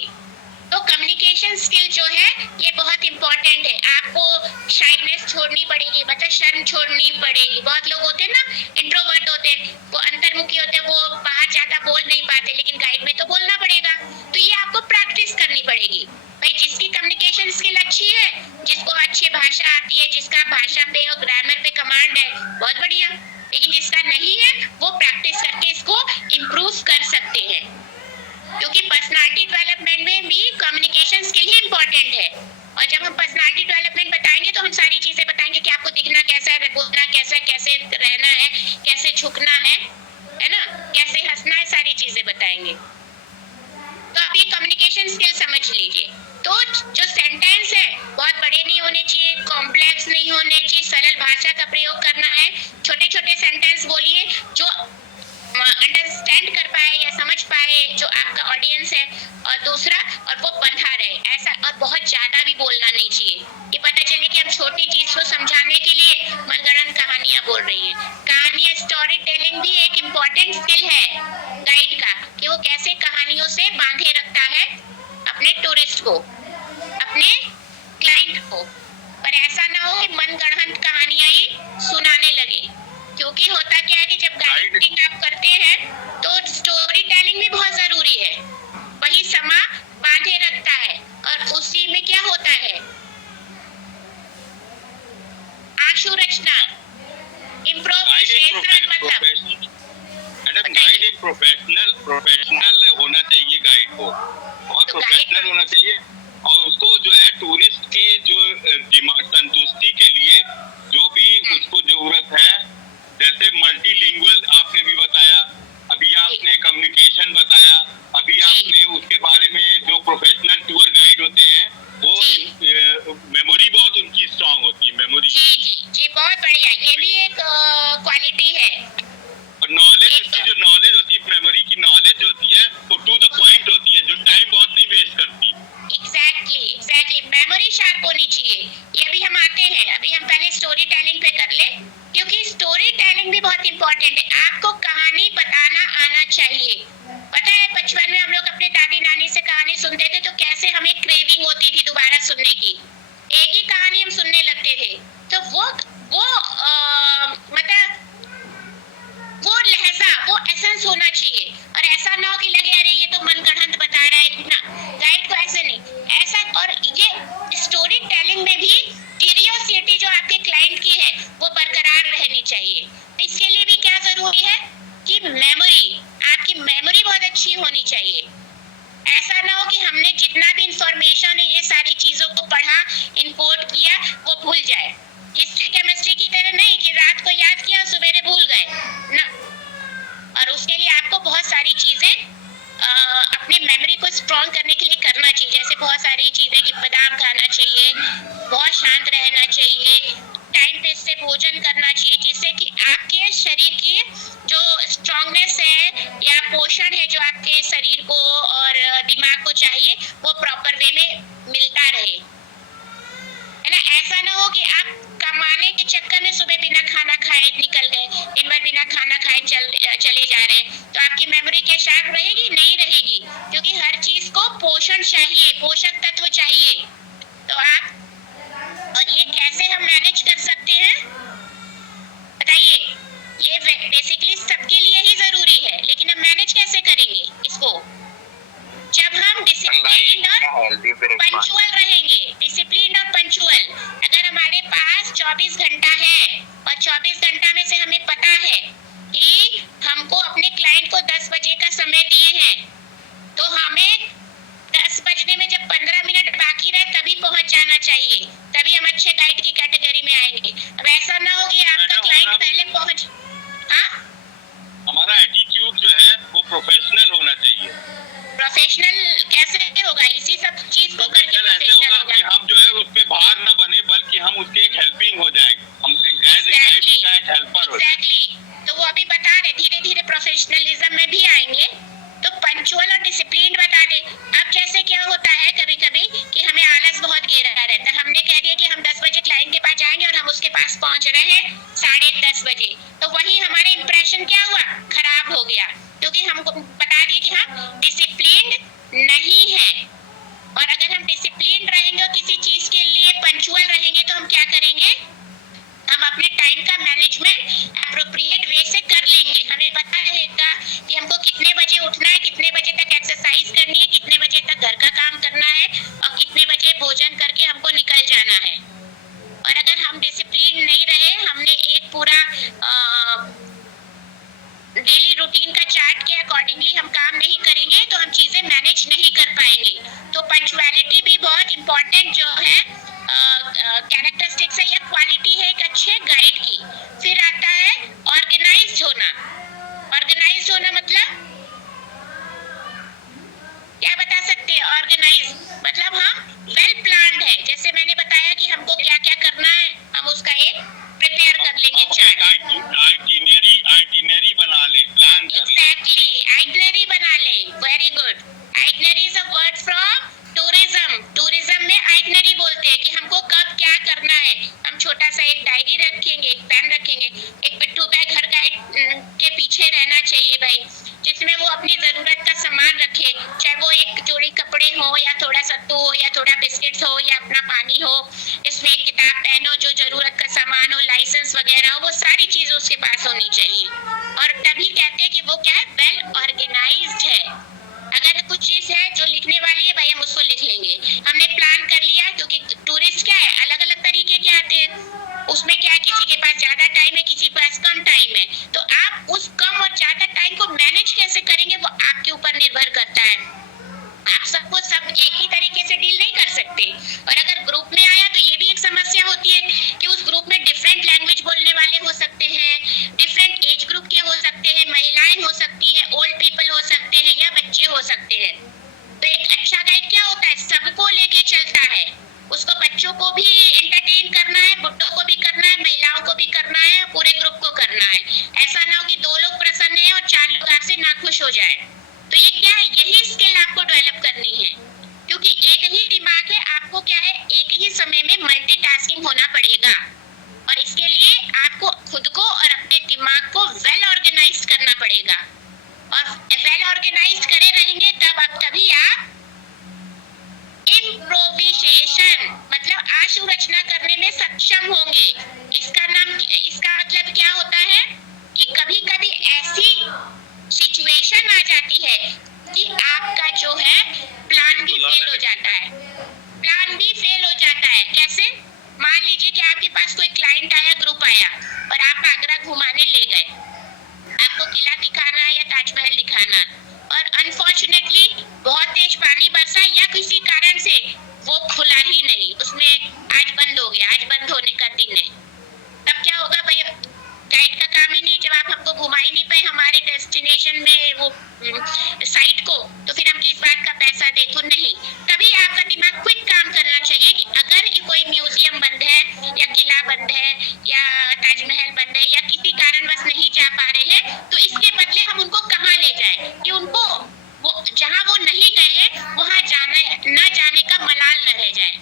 तो कम्युनिकेशन स्किल जो है ये बहुत इंपॉर्टेंट है। आपको शाइनेस छोड़नी पड़ेगी, मतलब शर्म छोड़नी पड़ेगी। बहुत लोग होते हैं ना इंट्रोवर्ट होते हैं, वो अंतर्मुखी होते हैं, वो बाहर ज्यादा बोल नहीं पाते, लेकिन गाइड में तो बोलना पड़ेगा। तो ये आपको प्रैक्टिस करनी पड़ेगी। भाई जिसकी कम्युनिकेशन स्किल अच्छी है, जिसको अच्छी भाषा आती है, जिसका भाषा पे और ग्रामर पे कमांड है, बहुत बढ़िया। लेकिन जिसका नहीं है वो प्रैक्टिस करके इसको इम्प्रूव कर सकते हैं, क्योंकि पर्सनालिटी डेवलपमेंट में भी कम्युनिकेशन स्किल ही इम्पोर्टेंट है। और जब हम पर्सनालिटी डेवलपमेंट बताएंगे तो हम सारी चीजें बताएंगे कि आपको दिखना कैसा है, बोलना कैसा है, कैसे रहना है, कैसे झुकना है, कम्युनिकेशन स्किल समझ लीजिए। तो जो सेंटेंस है बहुत बड़े नहीं होने चाहिए, कॉम्प्लेक्स नहीं होने चाहिए, सरल भाषा का प्रयोग करना है। छोटे छोटे सेंटेंस बोलिए जो अंडरस्टैंड कर पाए या समझ पाए जो आपका ऑडियंस है। और दूसरा, और वो बंधा रहे ऐसा, और बहुत ज्यादा भी बोलना नहीं चाहिए। ये पता चले कि हम छोटी चीज को समझाने के लिए मनगढ़ंत कहानियां बोल रही हैं। कहानियां, स्टोरी टेलिंग भी एक इम्पोर्टेंट स्किल है गाइड का, कि वो कैसे कहानियों से बांधे रखता है अपने टूरिस्ट को, अपने क्लाइंट को। पर ऐसा ना हो कि मनगढ़ंत कहानियां ही सुनाने लगे, क्योंकि होता क्या है कि जब गाइडिंग आप करते हैं तो स्टोरी टेलिंग भी बहुत जरूरी है, वही समा बांधे रखता है। और उसी में क्या होता है, आशु रचना, इम्प्रोवाइजेशन, मतलब मैडम गाइड एक प्रोफेशनल होना चाहिए, गाइड को बहुत प्रोफेशनल होना चाहिए। और उसको जो है टूरिस्ट की जो संतुष्टि के लिए जो भी उसको जरूरत है, जैसे मल्टीलिंगुअल आपने भी बताया, अभी आपने कम्युनिकेशन बताया, अभी आपने उसके बारे में जो प्रोफेशनल टूर गाइड होते हैं वो मेमोरी बहुत उनकी स्ट्रांग होती है, मेमोरी। जी जी जी, बहुत बढ़िया, ये भी एक क्वालिटी है। और नॉलेज, उसकी जो नॉलेज होती है, मेमोरी की नॉलेज होती है वो टू द पॉइंट होती है, जो टाइम बहुत नहीं वेस्ट करती। एग्जैक्टली, मेमोरी शार्प होनी चाहिए। ये अभी हम आते हैं, अभी हम पहले स्टोरी टेलिंग पे कर ले, क्योंकि स्टोरी टेलिंग भी बहुत इंपॉर्टेंट है। आपको कहानी बताना आना चाहिए। पता है बचपन में हम लोग अपने दादी नानी से कहानी सुनते थे तो कैसे हमें क्रेविंग होती थी दोबारा सुनने की, एक ही कहानी हम सुनने लगते थे। तो वो मतलब वो लहजा, वो एसेंस होना चाहिए। और ऐसा ना हो कि लगे अरे ये तो मनगढ़ंत बता रहा है ना, गाइड को ऐसे नहीं, ऐसा। और ये स्टोरी टेलिंग में भी क्यूरियोसिटी जो आपके क्लाइंट की है वो बरकरार रहनी चाहिए। इसके लिए भी क्या जरूरी है कि मेमोरी, आपकी मेमोरी बहुत अच्छी होनी चाहिए। ऐसा ना हो कि हमने जितना भी इंफॉर्मेशन है ये सारी चीजों को पढ़ा, इनकोड किया, वो भूल जाए। हिस्ट्री केमिस्ट्री की तरह नहीं कि रात को याद किया सवेरे भूल गए ना। और उसके लिए आपको बहुत सारी चीजें अपने मेमोरी को स्ट्रॉन्ग करने के लिए करना चाहिए। जैसे बहुत सारी चीजें कि बादाम खाना चाहिए, बहुत शांत रहना चाहिए, टाइम पे से भोजन करना चाहिए, जिससे कि आपके शरीर की जो स्ट्रॉन्गनेस है या पोषण है जो आपके शरीर को और दिमाग को चाहिए वो प्रॉपर वे में मिलता रहे, है ना। ऐसा ना हो कि आप कमाने के चक्कर में सुबह बिना खाना खाए निकल गए, दिन भर बिना खाना खाए चले जा रहे हैं, तो आपकी मेमोरी क्या शार्प रहेगी? नहीं रहेगी, क्योंकि हर चीज को पोषण चाहिए, पोषक तत्व चाहिए। तो आप, और ये कैसे हम मैनेज कर सकते हैं बताइए? ये बेसिकली सबके लिए ही जरूरी है, लेकिन हम मैनेज कैसे करेंगे इसको? जब हम डिसिप्लिन और पंचुअल रहेंगे, डिसिप्लिन और पंचुअल। अगर हमारे पास 24 घंटा है और 24 घंटा में से हमें पता है कि हमको अपने क्लाइंट को 10 बजे का समय दिए हैं, तो हमें 10 बजने में जब 15 मिनट बाकी रहे तभी पहुंच जाना चाहिए, तभी हम अच्छे गाइड की कैटेगरी में आएंगे। अब ऐसा ना हो कि आपका क्लाइंट पहले पहुंच, हाँ, हमारा एटीट्यूड जो है वो प्रोफेशनल होना चाहिए। प्रोफेशनल कैसे होगा? इसी सब चीज को करके ऐसे होगा कि हम जो है उस पे भार न बने, बल्कि हम उसके एक हेल्पिंग हो जाए, हम एज ए गाइड का एक हेल्पर हो जाए। तो वो अभी बता रहे धीरे धीरे प्रोफेशनलिज्म में भी आएंगे, तो पंचुअल और डिसिप्लिन बता दे। अब जैसे क्या होता है कभी कभी कि हमें आलस बहुत घेरा रहता है, हमने कह दिया कि हम 10 बजे क्लाइंट के पास जाएंगे और हम उसके पास पहुंच रहे हैं 10:30 बजे, तो वही हमारे इंप्रेशन क्या हुआ? खराब हो गया, क्योंकि हमको बता दिए कि हम डिसिप्लिन्ड नहीं है। और अगर हम डिसिप्लिन रहेंगे और किसी चीज के लिए पंचुअल रहेंगे तो हम क्या करेंगे? हम अपने टाइम का मैनेजमेंट एप्रोप्रिएट वे से कर लेंगे। हमें पता रहेगा कि हमको कितने बजे उठना है, कितने बजे तक एक्सरसाइज करनी है, कितने बजे तक घर का काम करना है और कितने बजे भोजन करके हमको निकल जाना है। और अगर हम डिसिप्लिन नहीं रहे, हमने एक पूरा डेली रूटीन का चार्ट के अकॉर्डिंगली हम काम नहीं करेंगे तो हम चीजें मैनेज नहीं कर पाएंगे। तो पंक्चुअलिटी भी बहुत इंपॉर्टेंट जो है कैरेक्टरिस्टिक्स है या क्वालिटी है एक अच्छे गाइड की। फिर आता है ऑर्गेनाइज्ड होना। ऑर्गेनाइज्ड होना मतलब क्या बता सकते हैं? रहना चाहिए भाई, जिसमें वो अपनी जरूरत का सामान रखे, चाहे वो एक जोड़ी कपड़े हो या थोड़ा सत्तू हो या थोड़ा बिस्किट हो या अपना पानी हो, इसमें एक किताब पेन हो, जो जरूरत का सामान हो, लाइसेंस वगैरह हो, वो सारी चीज उसके पास होनी चाहिए। और तभी कहते हैं कि वो क्या है, वेल ऑर्गेनाइज्ड है। अगर कुछ चीज है जो लिखने वाली है भाई, हम उसको लिख लेंगे, हमने प्लान कर लिया, क्योंकि टूरिस्ट क्या है, अलग अलग तरीके के आते हैं, उसमें क्या है, किसी के पास ज्यादा टाइम है, किसी के पास कम टाइम है, तो आप उस कम और ज्यादा टाइम को मैनेज कैसे करेंगे वो आपके ऊपर निर्भर करता है। आप सबको सब एक ही तरीके से डील नहीं कर सकते। और अगर ग्रुप में आया तो ये भी एक समस्या होती है कि उस ग्रुप में डिफरेंट लैंग्वेज बोलने वाले हो सकते हैं, डिफरेंट एज ग्रुप के हो सकते हैं, महिलाएं हो सकती हैं, ओल्ड पीपल हो सकते हैं या बच्चे हो सकते हैं। तो एक अच्छा गाइड क्या होता है, सबको लेके चलता है, उसको बच्चों को भी एंटरटेन करना है, बुड्ढों को भी करना है, महिलाओं को भी करना है, पूरे ग्रुप को करना है। ऐसा ना हो कि 2 लोग प्रसन्न हैं और 4 लोग आपसे नाखुश हो जाए। तो ये क्या है, यही स्किल आपको डेवलप करनी है, क्योंकि एक ही दिमाग है, आपको क्या है, एक ही समय में मल्टीटास्किंग होना पड़ेगा। और इसके लिए आपको खुद को और अपने दिमाग को वेल ऑर्गेनाइज करना पड़ेगा। और वेल ऑर्गेनाइज करे रहेंगे तभी आप इम्प्रोविजेशन मतलब आशु रचना करने में सक्षम होंगे। इसका मतलब क्या होता है कि कभी कभी ऐसी सिचुएशन आ जाती है कि आपका जो है प्लान भी फेल हो जाता है। प्लान भी फेल हो जाता है कैसे? मान लीजिए कि आपके पास कोई क्लाइंट आया, ग्रुप आया और आप आगरा घुमाने ले गए, आपको किला दिखाना या ताजमहल दिखाना, और अनफॉर्चुनेटली बहुत तेज पानी बरसा या किसी कारण से वो खुला ही नहीं, उसमें आज बंद हो गया, आज बंद होने का दिन है। तब क्या होगा भाई, गाइड का काम ही नहीं, जब आप हमको घुमा ही नहीं पाए हमारे डेस्टिनेशन में वो साइट को, तो फिर हम किस बात का पैसा दे, तो नहीं। तभी आपका दिमाग क्विक काम करना चाहिए कि अगर ये कोई म्यूजियम बंद है या किला बंद है या ताजमहल बंद है या किसी कारणवश नहीं जा पा रहे हैं, तो इसके बदले हम उनको कहाँ ले जाए कि उनको वो जहाँ वो नहीं गए हैं वहाँ न जाने का मलाल न रह जाए।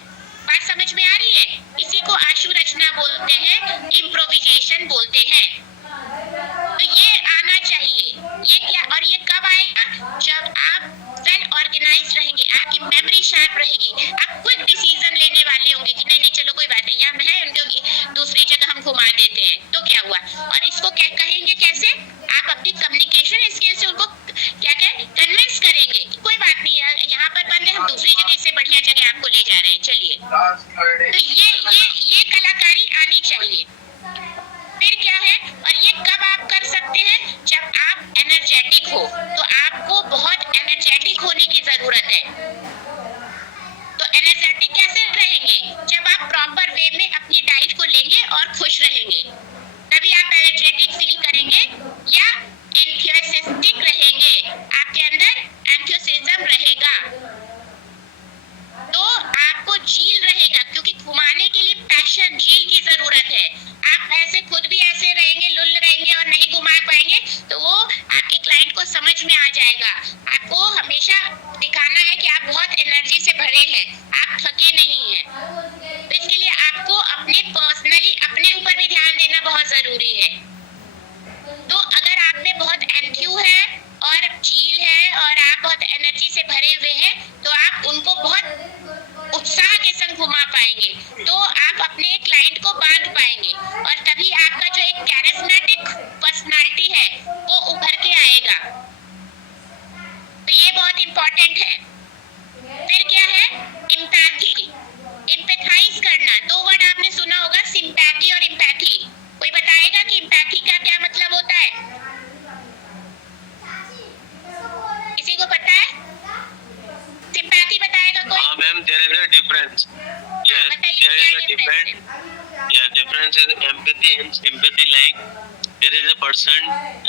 बात समझ में आ रही है? इसी को आशु रचना बोलते हैं, इम्प्रोविजेशन बोलते हैं। तो ये आना चाहिए। ये क्या, और ये कब आएगा? जब आप वेल ऑर्गेनाइज्ड रहेंगे, आपकी मेमोरी शार्प रहेगी, आप क्विक डिसीजन लेने वाले होंगे कि नहीं चलो कोई बात नहीं, यहाँ है उनको दूसरी जगह हम घुमा देते हैं, तो क्या हुआ। और इसको क्या कहेंगे, कैसे आप अपनी कम्युनिकेशन स्किल से उनको क्या कहें, कन्विंस करेंगे कि कोई बात नहीं यार, यहाँ पर बंद है, हम दूसरी जगह से बढ़िया जगह आपको ले जा रहे हैं, चलिए। तो ये कलाकारी आनी चाहिए। फिर क्या है, और ये कब आप कर सकते हैं, जब आप एनर्जेटिक हो। तो आपको बहुत एनर्जेटिक होने की जरूरत है। तो एनर्जेटिक कैसे रहेंगे? जब आप प्रॉपर वे में अपनी डाइट को लेंगे और खुश रहेंगे, तभी आप एनर्जेटिक फील करेंगे। या एंथुसियास्टिक रहेंगे, आपके अंदर एंथुसिज्म रहेगा, तो आपको जील रहेगा, क्योंकि घुमाने के लिए पैशन, जील की जरूरत है। आप ऐसे खुद भी ऐसे रहेंगे, लुल रहेंगे और नहीं घुमा पाएंगे, तो वो आपके क्लाइंट को समझ में आ जाएगा। आपको हमेशा दिखाना है कि आप बहुत एनर्जी से भरे हैं, आप थके नहीं हैं। तो इसके लिए आपको अपने पर्सनली अपने ऊपर भी ध्यान देना बहुत जरूरी है। तो अगर आप में बहुत एंथ्यू है और चील है और आप बहुत एनर्जी से भरे हुए हैं, तो आप उनको बहुत उत्साह के संग घुमा पाएंगे, तो आप अपने क्लाइंट को बांध पाएंगे, और तभी आपका जो एक कैरिस्मेटिक पर्सनालिटी है वो उभर के आएगा। तो ये बहुत इंपॉर्टेंट है। फिर क्या है, एम्पैथी, एम्पैथाइज करना। 2 वर्ड आपने सुना होगा, सिंपैथी और एम्पैथी। कोई बताएगा कि एम्पैथी का क्या मतलब होता है? किसी को पता है? सिंपैथी बताएगा कोई? हाँ ma'am, there is a difference. Yes, there is a difference. Yeah, difference is empathy and sympathy. Like there is a person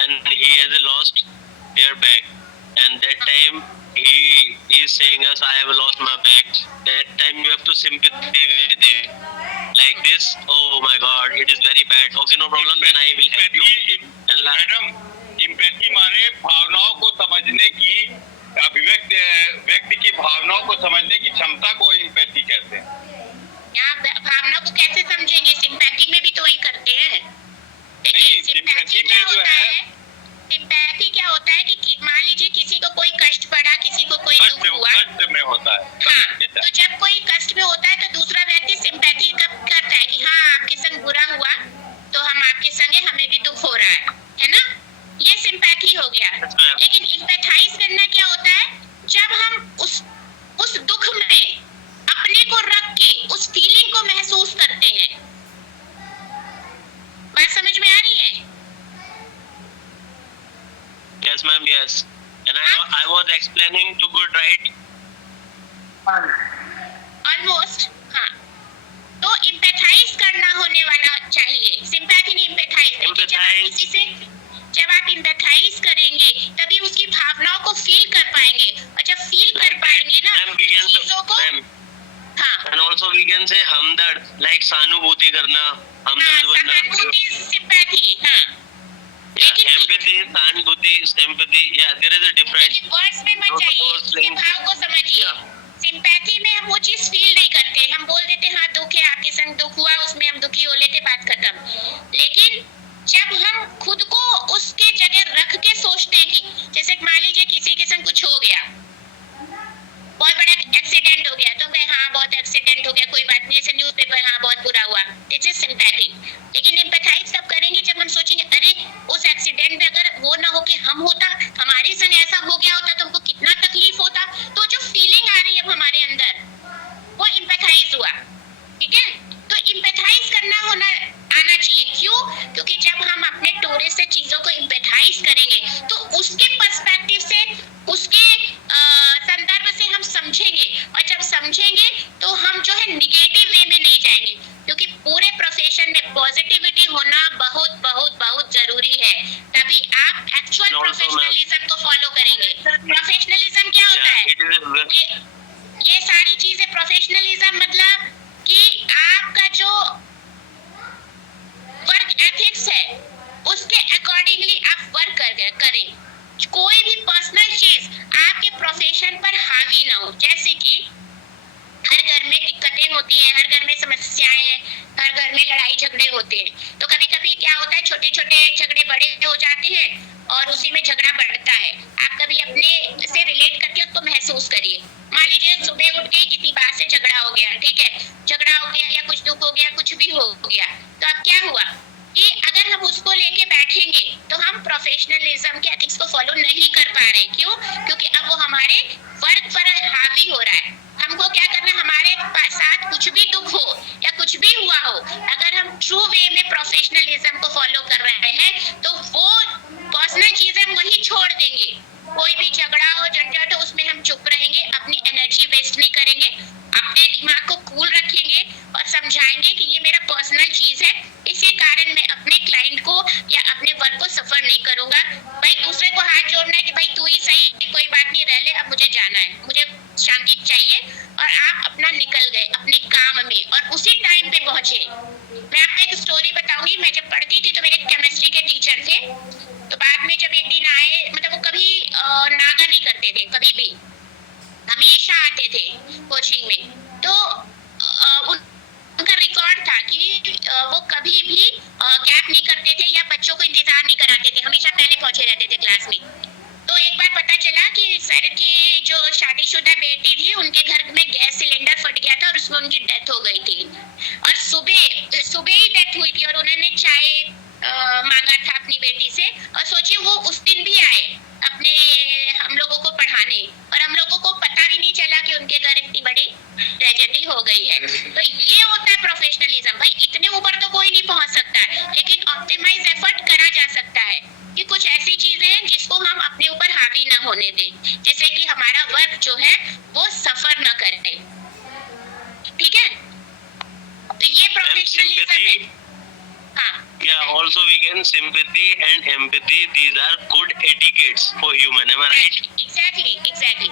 and he has lost their bag, and that time he is saying us, I have lost my bag. That time you have to sympathy with him. Like this, oh my God, it is very bad. Okay, no problem. Then I will help you. Madam, empathy माने भावनाओं को समझने की अभिव्यक्ति, व्यक्ति की भावनाओं को समझने की क्षमता को इम्पैथी कहते हैं। यहाँ भावना को कैसे समझेंगे? सिंपैथी में भी तो वही करते हैं। देखिए, नहीं, सिंपैथी में जो है sympathy Yes, ma'am. Yes. And I was explaining to good, right? Almost, हाँ। तो इम्पैथाइज करना होने वाला चाहिए, सिंपैथी नहीं, इम्पैथाइज। जब आप इम्पैथाइज करेंगे तभी उसकी भावनाओं को फील कर पाएंगे, और जब फील कर पाएंगे ना चीजों को, हाँ। And also we can say Hamdard, like सहानुभूति करना, हमदर्द बनना। सिंपैथी, हाँ। Empathy, सहानुभूति, sympathy, yeah, there is a difference. Words में मत जाइए, भाव को समझिए। सिंपैथी में हम वो चीज फील नहीं करते, हम बोल देते हाँ दुख है, आपके संग दुख हुआ, उसमें हम दुखी हो लेते, बात खत्म। लेकिन जब हम खुद को उसके जगह रख के सोचते हैं कि जैसे मान लीजिए किसी के संग कुछ हो गया, बहुत बड़ा एक्सीडेंट हो गया, तो भाई हाँ बहुत एक्सीडेंट हो गया, कोई बात नहीं, जैसे न्यूज़पेपर, हाँ बहुत बुरा हुआ, दिस इज सिंपैथी। लेकिन एम्पैथाइज तब करेंगे जब हम सोचेंगे अरे उस एक्सीडेंट में अगर वो ना हो के हम होता, हमारे संग ऐसा हो गया होता तो हमको कितना तकलीफ होता, तो जो फीलिंग आ रही है हमारे अंदर वो एम्पैथाइज हुआ, ठीक है। तो एम्पैथाइज करना होना आना चाहिए, क्यों? क्योंकि जब हम अपने टूरिस्ट से चीजों को एम्पैथाइज करेंगे तो उसके पर्सपेक्टिव से, उसके संदर्भ से हम समझेंगे, और जब समझेंगे तो हम जो है निगेटिव वे में नहीं जाएंगे, क्योंकि पूरे प्रोफेशन में पॉजिटिविटी होना बहुत बहुत बहुत जरूरी है, तभी आप एक्चुअल प्रोफेशनलिज्म को फॉलो करेंगे। प्रोफेशनलिज्म क्या होता है? ये सारी चीजें प्रोफेशनलिज्म मतलब कि आपका जो वर्क एथिक्स है उसके अकॉर्डिंगली आप वर्क करें। कोई भी पर्सनल चीज आपके प्रोफेशन पर हावी ना हो, जैसे कि हर घर में दिक्कतें होती हैं, हर घर में समस्याएं हैं, हर घर में लड़ाई झगड़े होते हैं, तो कभी कभी क्या होता है छोटे छोटे झगड़े बड़े हो जाते हैं और उसी में झगड़ा बढ़ता है। आप कभी अपने से रिलेट करके उसको महसूस करिए। मान लीजिए सुबह उठ के किसी बात से झगड़ा हो गया, ठीक है, झगड़ा हो गया या कुछ दुख हो गया, कुछ भी हो गया, तो अब क्या हुआ कि अगर हम उसको लेके बैठेंगे तो हम प्रोफेशनलिज्म के एथिक्स को फॉलो नहीं कर पा रहे। क्यों? क्योंकि अब वो हमारे वर्क पर हावी हो रहा है। हमको क्या करना है, हमारे साथ कुछ भी दुख हो या कुछ भी हुआ हो, अगर हम ट्रू वे में प्रोफेशनलिज्म को फॉलो कर रहे हैं तो वो पर्सनल चीजें हम वही छोड़ देंगे। कोई भी झगड़ा हो, झंझट हो, उसमें हम चुप रहेंगे, अपनी एनर्जी वेस्ट नहीं करेंगे, अपने दिमाग को कूल रखेंगे और समझाएंगे कि ये मेरा पर्सनल चीज है, इसी कारण मैं अपने क्लाइंट को या अपने वर्क को सफर नहीं करूंगा। भाई दूसरे को हाथ जोड़ना है कि भाई तू ही सही, कोई बात नहीं, रह ले, अब मुझे जाना है, मुझे शांति चाहिए, और आप अपना निकल गए अपने काम में और उसी टाइम पे पहुंचे। मैं आपको एक स्टोरी बताऊंगी। मैं जब पढ़ती थी तो मेरे केमिस्ट्री के टीचर थे, तो बाद में जब एक दिन आए, मतलब वो कभी नागा नहीं करते थे, कभी भी हमेशा आते थे कोचिंग में, तो उनका रिकॉर्ड था कि वो कभी भी गैप नहीं करते थे या बच्चों को इंतजार नहीं कराते थे, हमेशा पहले पहुंचे रहते थे क्लास में। तो एक बार पता चला कि सर की जो शादीशुदा बेटी थी उनके घर में गैस सिलेंडर फट गया था और उसमें उनकी डेथ हो गई थी, और सुबह ही डेथ हुई थी, और उन्होंने चाय मांगा था अपनी बेटी से, और सोचिए वो उस दिन भी आए अपने हम लोगों को पढ़ाने, और हम लोगों को पता भी नहीं चला कि उनके घर इतनी बड़ी ट्रेजेडी हो गई है। तो ये होता है प्रोफेशनलिज्म। भाई इतने ऊपर तो कोई नहीं पहुंच सकता है, लेकिन ऑप्टिमाइज एफर्ट करा जा सकता है कि कुछ ऐसी चीजें हैं जिसको हम अपने ऊपर हावी ना होने दें, जैसे कि हमारा वर्क जो है वो सफर ना करे, ठीक है। तो ये प्रोफेशनलिज्म है। Yeah, also we can sympathy and empathy. These are good etiquettes for human. Am I right? Exactly. Yeah. Exactly.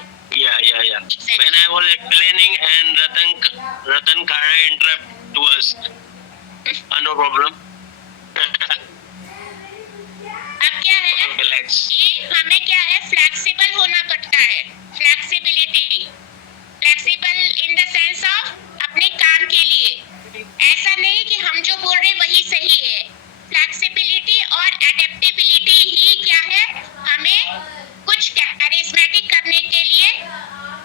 When I was explaining and Ratan Kara interrupt to us. No problem. अब क्या है कि हमें क्या है, फ्लेक्सिबल होना पड़ता है। Flexible in the sense of अपने काम के लिए। ऐसा नहीं कि हम जो बोल रहे हैं वही सही है। फ्लेक्सिबिलिटी और एडेप्टेबिलिटी ही क्या है, हमें कुछ कैरिस्मेटिक करने के लिए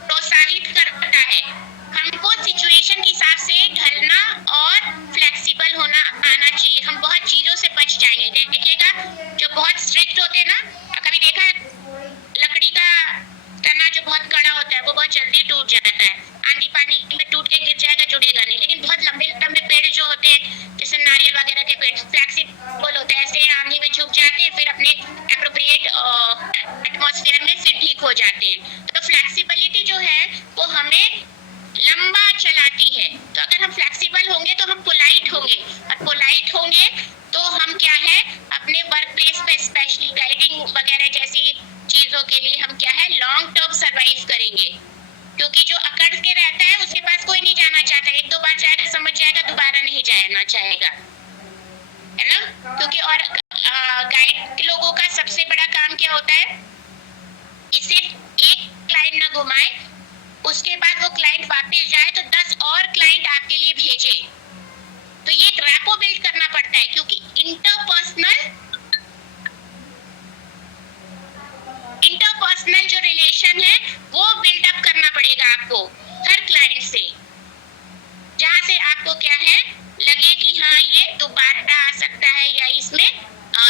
प्रोत्साहित करता है। हमको सिचुएशन के हिसाब से ढलना और फ्लेक्सिबल होना आना चाहिए। हम बहुत चीजों से बच जाएंगे। देखिएगा जो बहुत स्ट्रिक्ट होते हैं ना, कभी देखा है लकड़ी का तना जो बहुत कड़ा होता है वो बहुत जल्दी टूट जाता है, आंधी पानी में टूट के गिर जाएगा, जुड़ेगा नहीं। लेकिन बहुत लंबे लंबे पेड़ जो होते हैं जैसे नारियल वगैरह के पेड़ फ्लेक्सिबल होते हैं, ऐसे आंधी में झुक जाते हैं, फिर अपने एप्रोप्रिएट दिनों के लिए हम क्या है लॉन्ग टर्म सरवाइव करेंगे, क्योंकि जो अकड़ के रहता है उसके पास कोई नहीं जाना चाहता, एक दो बार जाएगा समझ जाएगा, दोबारा नहीं जाना चाहेगा, है ना। क्योंकि और गाइड लोगों का सबसे बड़ा काम क्या होता है कि सिर्फ एक क्लाइंट ना घुमाए, उसके बाद वो क्लाइंट वापस जाए तो 10 और क्लाइंट आपके लिए भेजे। तो ये एक रैपो बिल्ड करना पड़ता है, क्योंकि इंटरपर्सनल जो रिलेशन है वो बिल्डअप करना पड़ेगा आपको हर क्लाइंट से, जहां से आपको क्या है लगे कि हाँ ये दोबारा आ सकता है या इसमें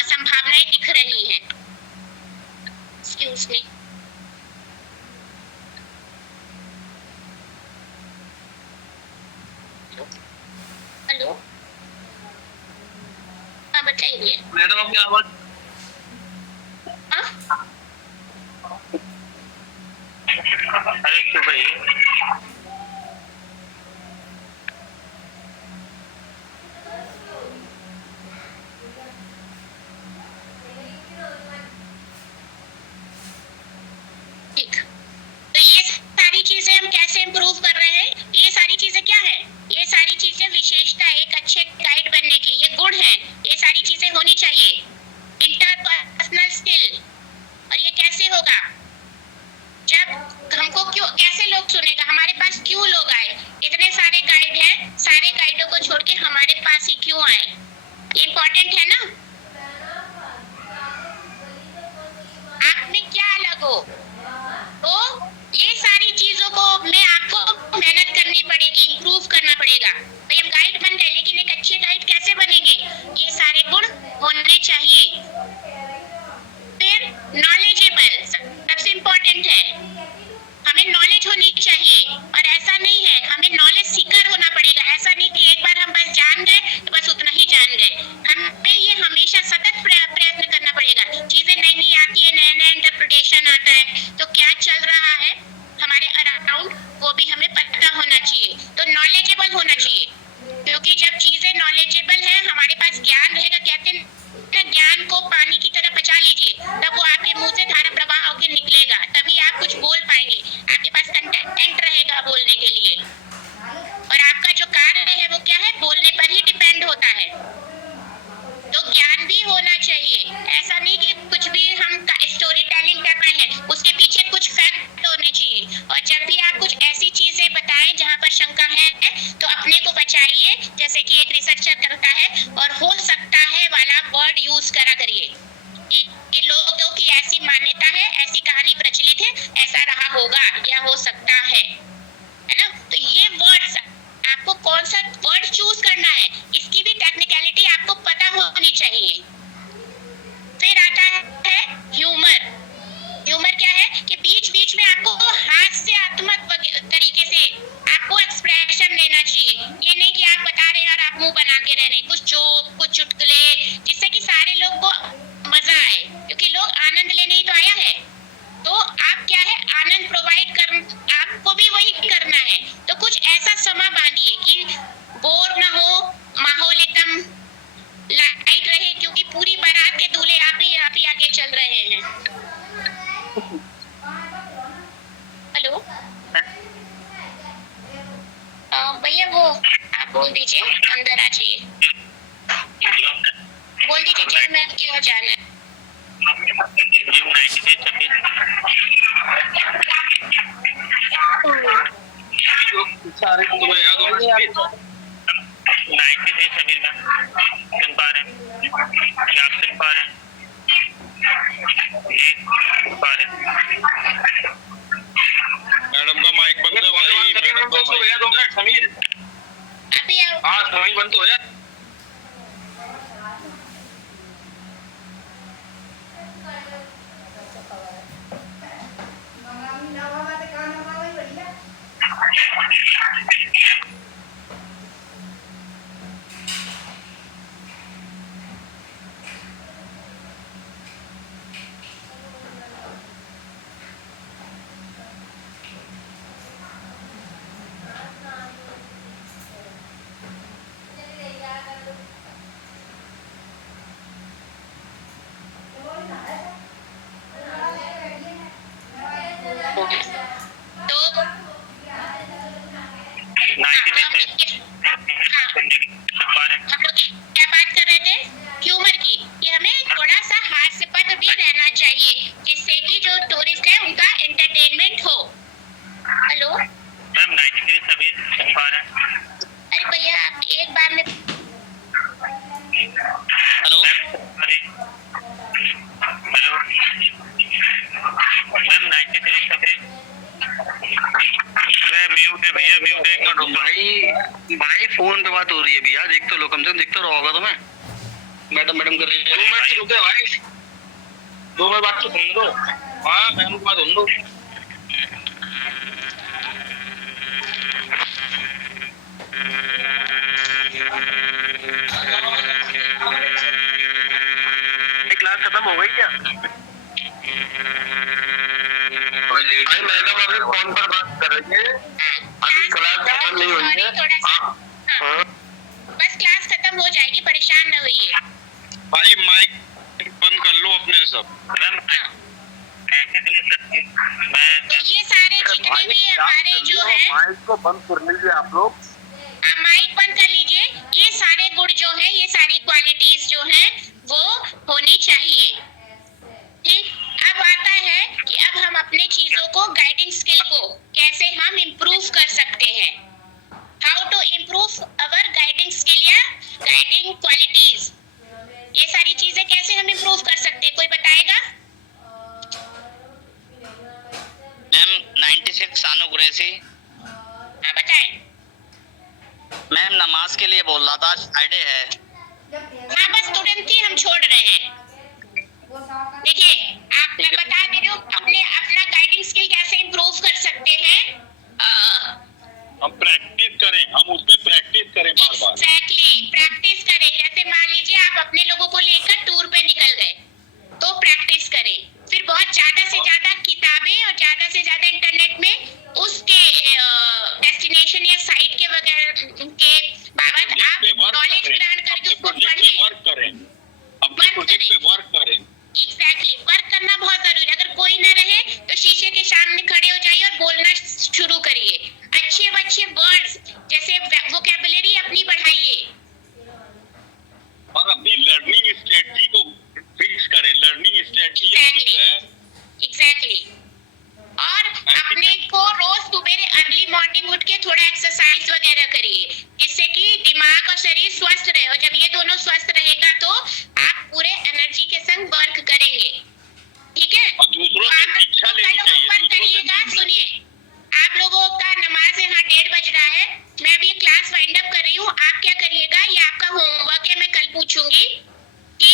संभावनाएं दिख रही हैं। Excuse me. हेलो, हाँ बताइए मैडम आपकी आवाज हाँ? अरे क्यों भाई ठीक। तो ये सारी चीजें हम कैसे इम्प्रूव कर रहे हैं, ये सारी चीजें क्या है, ये सारी चीजें विशेषता एक अच्छे गाइड बनने की, ये गुण है, ये सारी चीजें होनी चाहिए। इंटरपर्सनल स्किल, और ये कैसे होगा जब हमको क्यों कैसे लोग सुनेगा, हमारे पास क्यों लोग आए, इतने सारे गाइड हैं, सारे गाइडों को छोड़ के हमारे पास ही क्यों आए, ये इम्पोर्टेंट है ना। आप में क्या अलग हो, तो ये सारी चीजों को में आपको मेहनत करनी पड़ेगी, इम्प्रूव करना पड़ेगा। भाई हम गाइड बन रहे, लेकिन एक अच्छे गाइड कैसे बनेंगे, ये सारे गुण होने चाहिए। फिर नॉलेजेबल सबसे इम्पोर्टेंट है, हमें नॉलेज होनी चाहिए, और ऐसा नहीं है हमें नॉलेज सीकर होना पड़ेगा, ऐसा नहीं कि एक बार हम बस जान गए तो बस उतना ही जान गए, हमें ये हमेशा सतत प्रयत्न करना पड़ेगा। चीजें नई नई आती है, नया नया इंटरप्रिटेशन आता है, तो क्या चल रहा है हमारे अराउंड वो भी हमें पता होना चाहिए। तो नॉलेजेबल होना चाहिए, क्योंकि जब चीजें नॉलेजेबल है, हमारे पास ज्ञान रहेगा, कहते हैं ना ज्ञान को पानी की तरह पचा लीजिए, तब वो आपके मुंह से धारा प्रवाह होकर निकलेगा, तभी आप कुछ बोल पाएंगे, आपके पास कंटेंट रहेगा बोलने के लिए। और आपका जो कार्य है वो क्या है, बोलने पर ही डिपेंड होता है। तो ज्ञान भी होना चाहिए, ऐसा नहीं कि कुछ भी हम स्टोरी टेलिंग कर रहे हैं, उसके पीछे कुछ फैक्ट होने चाहिए। और जब भी आप कुछ ऐसी चीजें बताएं जहां पर शंका है तो अपने को बचाइए, जैसे कि एक रिसर्चर करता है, और हो सकता है वाला वर्ड यूज करा करिए कि लोगों की ऐसी मान्यता है, ऐसी कहानी प्रचलित है, ऐसा रहा होगा या हो सकता है ना। तो ये वर्ड्स आपको कौन सा वर्ड चूज करना है, इसकी भी टेक्निकलिटी आपको पता होनी चाहिए। फिर आता है ह्यूमर। ह्यूमर क्या है कि बीच बीच में आपको हास्यात्मक तरीके से आपको एक्सप्रेशन देना चाहिए, ये नहीं कि आप बता रहे हैं और आप मुंह बना के रह रहे, कुछ जोक कुछ चुटकुले, जिससे कि सारे लोग को मजा आए, क्योंकि लोग आनंद लेने ही तो आया है। तो आप क्या है आनंद प्रोवाइड कर, आपको भी वही करना है। तो कुछ ऐसा समा बांधिए कि बोर ना हो, माहौल एकदम लाइट रहे, क्योंकि पूरी बारात के दूल्हे आप ही आगे चल रहे हैं। हेलो भैया, वो आप बोल दीजिए, अंदर आ जाइए, बोल दीजिए जय मैम क्यों जाना है। सारे तुम्हें याद होगा 93 समीर मैम सुन पा रहे हैं, क्या आप सुन पा रहे हैं जी, सुन पा रहे हैं मैडम का माइक बंद है भाई, मैडम का माइक 2 मिनट समीर, अभी आओ। हाँ समीर बंद हो गया। भाई फोन पे बात हो रही है भैया, देख तो लो, कम से कम देखते रहो होगा तुम्हें। मैडम कर रही है। 2 मिनट रुके भाई, 2 मिनट बात तो सुन दो। हाँ मैम की बात सुन दो। क्लास खत्म हो गई क्या? मैडम अभी फोन पर बात कर रही है, अभी क्लास खत्म नहीं हुई है। बस क्लास खत्म हो जाएगी, परेशान न होइए। भाई माइक बंद कर लो अपने सब। तो ये सारे जितने भी हमारे जो है, माइक को बंद कर लीजिए आप लोग। माइक बंद कर लीजिए। ये सारे गुण जो है, ये सारी क्वालिटीज जो है वो होनी चाहिए। ठीक, अब आता है कि अब हम अपने चीजों को, गाइडिंग स्किल को कैसे हम इम्प्रूव कर सकते हैं। How to improve our guiding skill या गाइडिंग क्वालिटीज। ये सारी चीजें कैसे हम इम्प्रूव कर सकते हैं, कोई बताएगा? मैम 96 सानू कुरैशी। हाँ बताएं। मैम नमाज के लिए बोल रहा था, आज फ्राइडे है। हाँ बस तुरंत ही हम छोड़ रहे हैं। देखिए, आप, मैं बता दे रही हूँ अपना गाइडिंग स्किल कैसे इम्प्रूव कर सकते हैं। हम प्रैक्टिस करें, हम उस पर प्रैक्टिस करें बार बार। एग्जैक्टली, प्रैक्टिस करें। जैसे मान लीजिए आप अपने लोगों को लेकर टूर पे निकल गए, तो प्रैक्टिस करें। फिर बहुत ज्यादा से ज्यादा किताबें और ज्यादा से ज्यादा इंटरनेट में उसके डेस्टिनेशन या साइट के वगैरह के बाबत आप नॉलेज ग्रहण करके उसको पढ़िए। वर्क करें, अपने प्रोजेक्ट पे वर्क करें। एग्जैक्टली, वर्क करना बहुत जरूरी है। अगर कोई ना रहे तो शीशे के सामने खड़े हो जाइए और बोलना शुरू करिए। अच्छे वर्ड्स, जैसे वोकैबुलरी अपनी बढ़ाइए। और अपनी लर्निंग स्ट्रेटजी को फिक्स करें। लर्निंग स्ट्रेटजी है एग्जैक्टली। और अपने को रोज सुबह अर्ली मॉर्निंग उठ के थोड़ा एक्सरसाइज वगैरह करिए, जिससे कि दिमाग और शरीर स्वस्थ रहे। और जब ये दोनों स्वस्थ रहेगा तो आप पूरे एनर्जी के संग वर्क करेंगे। ठीक है, और दूसरों से शिक्षा लेनी चाहिए। करिएगा। सुनिए, आप लोगों का नमाज यहाँ 1:30 बज रहा है, मैं अभी क्लास वाइंड अप कर रही हूँ। आप क्या करिएगा, ये आपका होमवर्क है, मैं कल पूछूंगी कि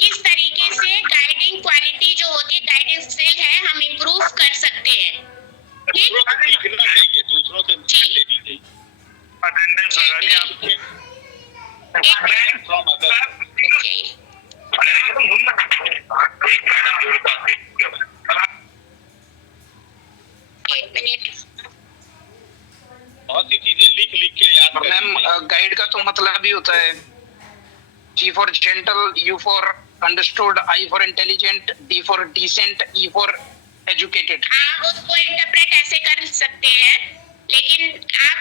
किस तरीके से गाइडिंग क्वालिटी जो होती है, गाइडिंग स्किल है, हम इम्प्रूव कर सकते हैं। ठीक, दूसरों से सीखना चाहिए, दूसरों से सीख लेनी चाहिए। अटेंडेंस लगा दिया आपके। एक मिनट। बहुत सी चीजें लिख के याद करें। मैम गाइड का तो मतलब ही होता है G for gentle, U for understood, I for intelligent, D for decent, E for educated। आप उसको इंटरप्रेट ऐसे कर सकते हैं, लेकिन आप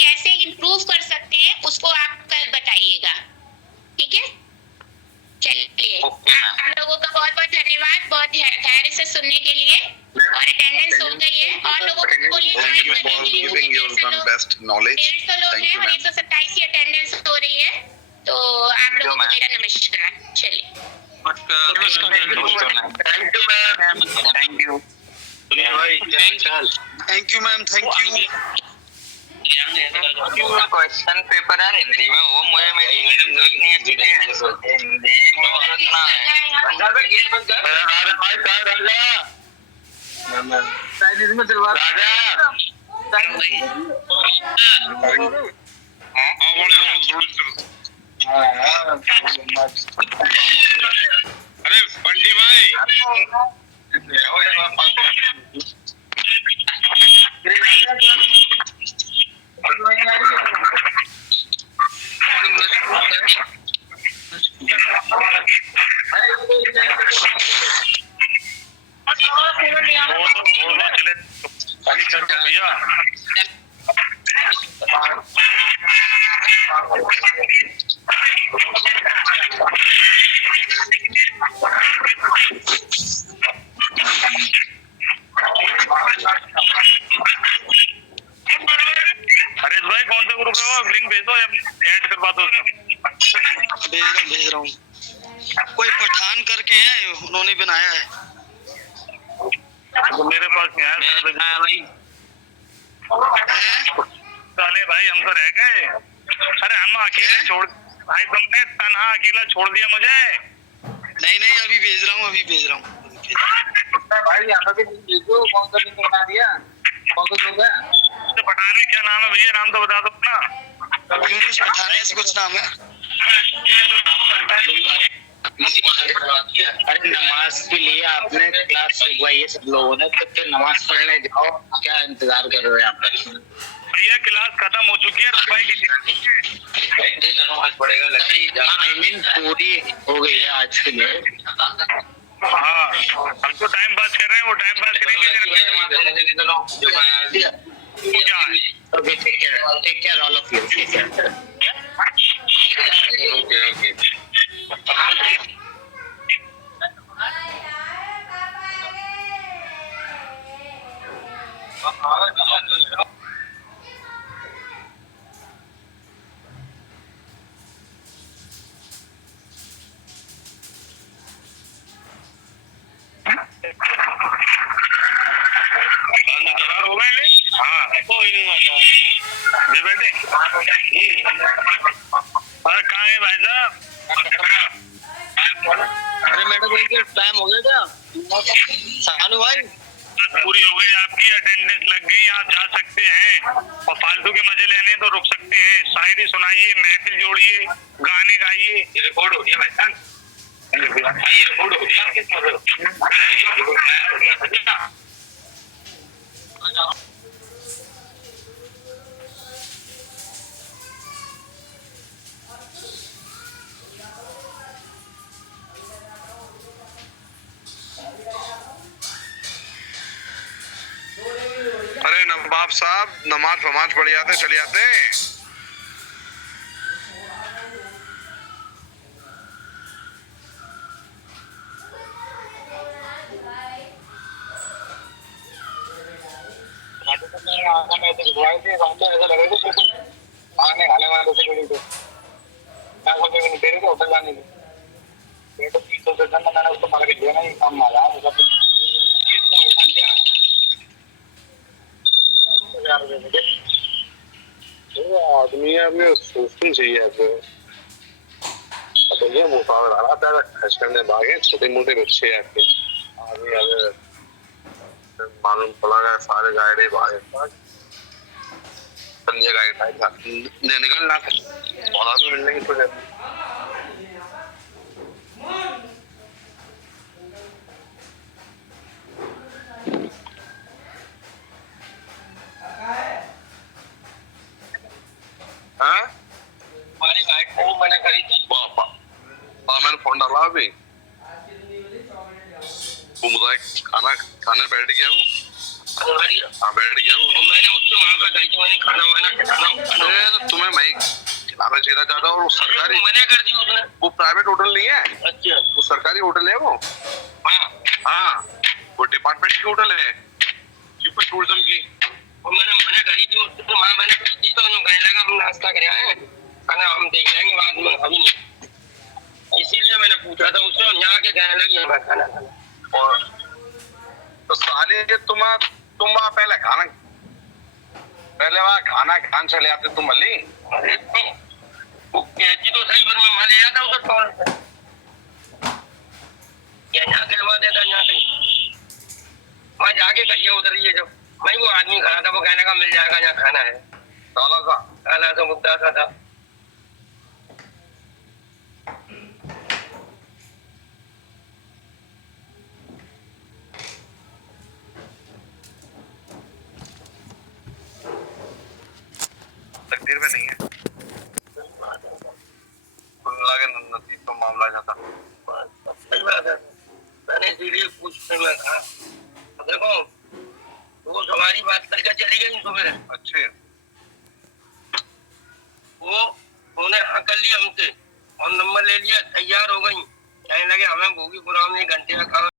कैसे इम्प्रूव कर सकते हैं उसको आप कल बताइएगा। ठीक है, चलिए। आप लोगों का बहुत बहुत धन्यवाद, बहुत धैर्य से सुनने के लिए। और अटेंडेंस हो गई है, और लोगों को बोलिए ज्वाइन करने के लिए। 127 लोग हैं, 127 की अटेंडेंस हो रही है। तो आप लोगों को मेरा नमस्कार। चलिए, थैंक यू भाई। Thank you ma'am, thank you. Question paper यार हिंदी में वो, मुझे मेरी हिंदी नहीं आती है। हिंदी में उतना है। गेट बंद कर। अरे भाई कहाँ राजा? में दिलवा राजा अरे बंटी भाई, चले भैया। हरीश भाई कौन सा ग्रुप है वो, लिंक भेज दो या ऐड करवा दो। भेज रहा हूँ। कोई पठान करके है, उन्होंने बनाया है। तो मेरे पास नहीं आया भाई। साले भाई हम तो रह गए। अरे हम अकेले छोड़ भाई, तुमने तन्हा अकेला छोड़ दिया मुझे। नहीं अभी भेज रहा हूँ भाई यहाँ पे भेज दो, कौन सा लिंक बना दिया, कौन सा लोग है तो पठाने क्या नाम है भैया, नाम तो बता दो अपना। यूनुस पठाने से कुछ नाम है। अरे नमाज के लिए आपने क्लास लगवाई है सब लोगों ने, तो फिर नमाज पढ़ने जाओ, क्या इंतजार कर रहे हो यहाँ पर? भैया क्लास खत्म हो चुकी है, रुपए की नमाज पड़ेगा लकी। आई मीन पूरी हो गई है आज के लिए। हाँ हम तो टाइम पास कर रहे हैं, वो टाइम पास करेंगे। क्या है? Okay take care all of you, take care. Okay हो गए ले? हाँ कोई नहीं जी बेटे। अरे कहाँ है भाई साहब? अरे मैडम भाई का टाइम हो गया क्या? सानू भाई पूरी हो गई आपकी, अटेंडेंस लग गई, आप जा सकते हैं। और फालतू के मजे लेने तो रुक सकते हैं। शायरी सुनाइए, महफिल जोड़िए, गाने गाइए। रिकॉर्ड हो गया भाई साहब, ये रिकॉर्ड हो गया। अरे नवाब साहब नमाज फमाज पढ़ जाते चले जाते हैं। आने खाने वाले से बड़ी तो क्या बोलते हैं तेरे को होटल जाने की बेटो 300 से जन मैंने उसको मार के दिया ना, ये काम मारा है आदमी अभी सोचनी चाहिए तो ये मुकाबला रहा था खर्च करने भागे, छोटे मोटे बच्चे हैं आपके आदमी। अगर मालूम पड़ा गया सारे गाइडे भागे निकलना पौधा भी मिलने की तो हमारी गाइड को मैंने करी थी। मैंने फोन डाला अभी, वो मुझे खाने बैठ गया हूँ। हाँ बैठ गया हूँ। मैंने उससे मांगा था कि मैंने खाना वाना खिलाना। तो तुम्हें मैं खिलाना चाहिए चाहता हूँ। सरकारी मना कर दी उसने। वो प्राइवेट होटल नहीं है, अच्छा वो सरकारी होटल है वो। हाँ वो डिपार्टमेंट की होटल है टूरिज्म की। और मैंने मना करी थी उससे, तो मैंने करी थी तो कहने लगा हम नाश्ता करे आए, खाना हम देख लेंगे बाद में, अभी नहीं। इसीलिए मैंने पूछा था उससे, यहाँ के कहने लगी हमें खाना खाना। और तो साले तुम वहाँ पहले वहाँ खाना खान चले आते तुम मल्ली। वो कहती तो सही, फिर मैं ले आता उधर कौन या यहाँ खिलवा देता, यहाँ से वहाँ जाके कहिए उधर ये जब भाई वो आदमी खड़ा था, वो कहने का मिल जाएगा यहाँ खाना है। काला सा मुद्दा सा था। तकदीर में नहीं है नसीब तो मामला जाता। सही बात है, मैंने इसीलिए पूछने में कहा देखो वो सवारी बात करके चली गई सुबह। अच्छे वो उन्होंने हाँ कर लिया हमसे और नंबर ले लिया, तैयार हो गई, कहने लगे हमें भूखी पुराने घंटे का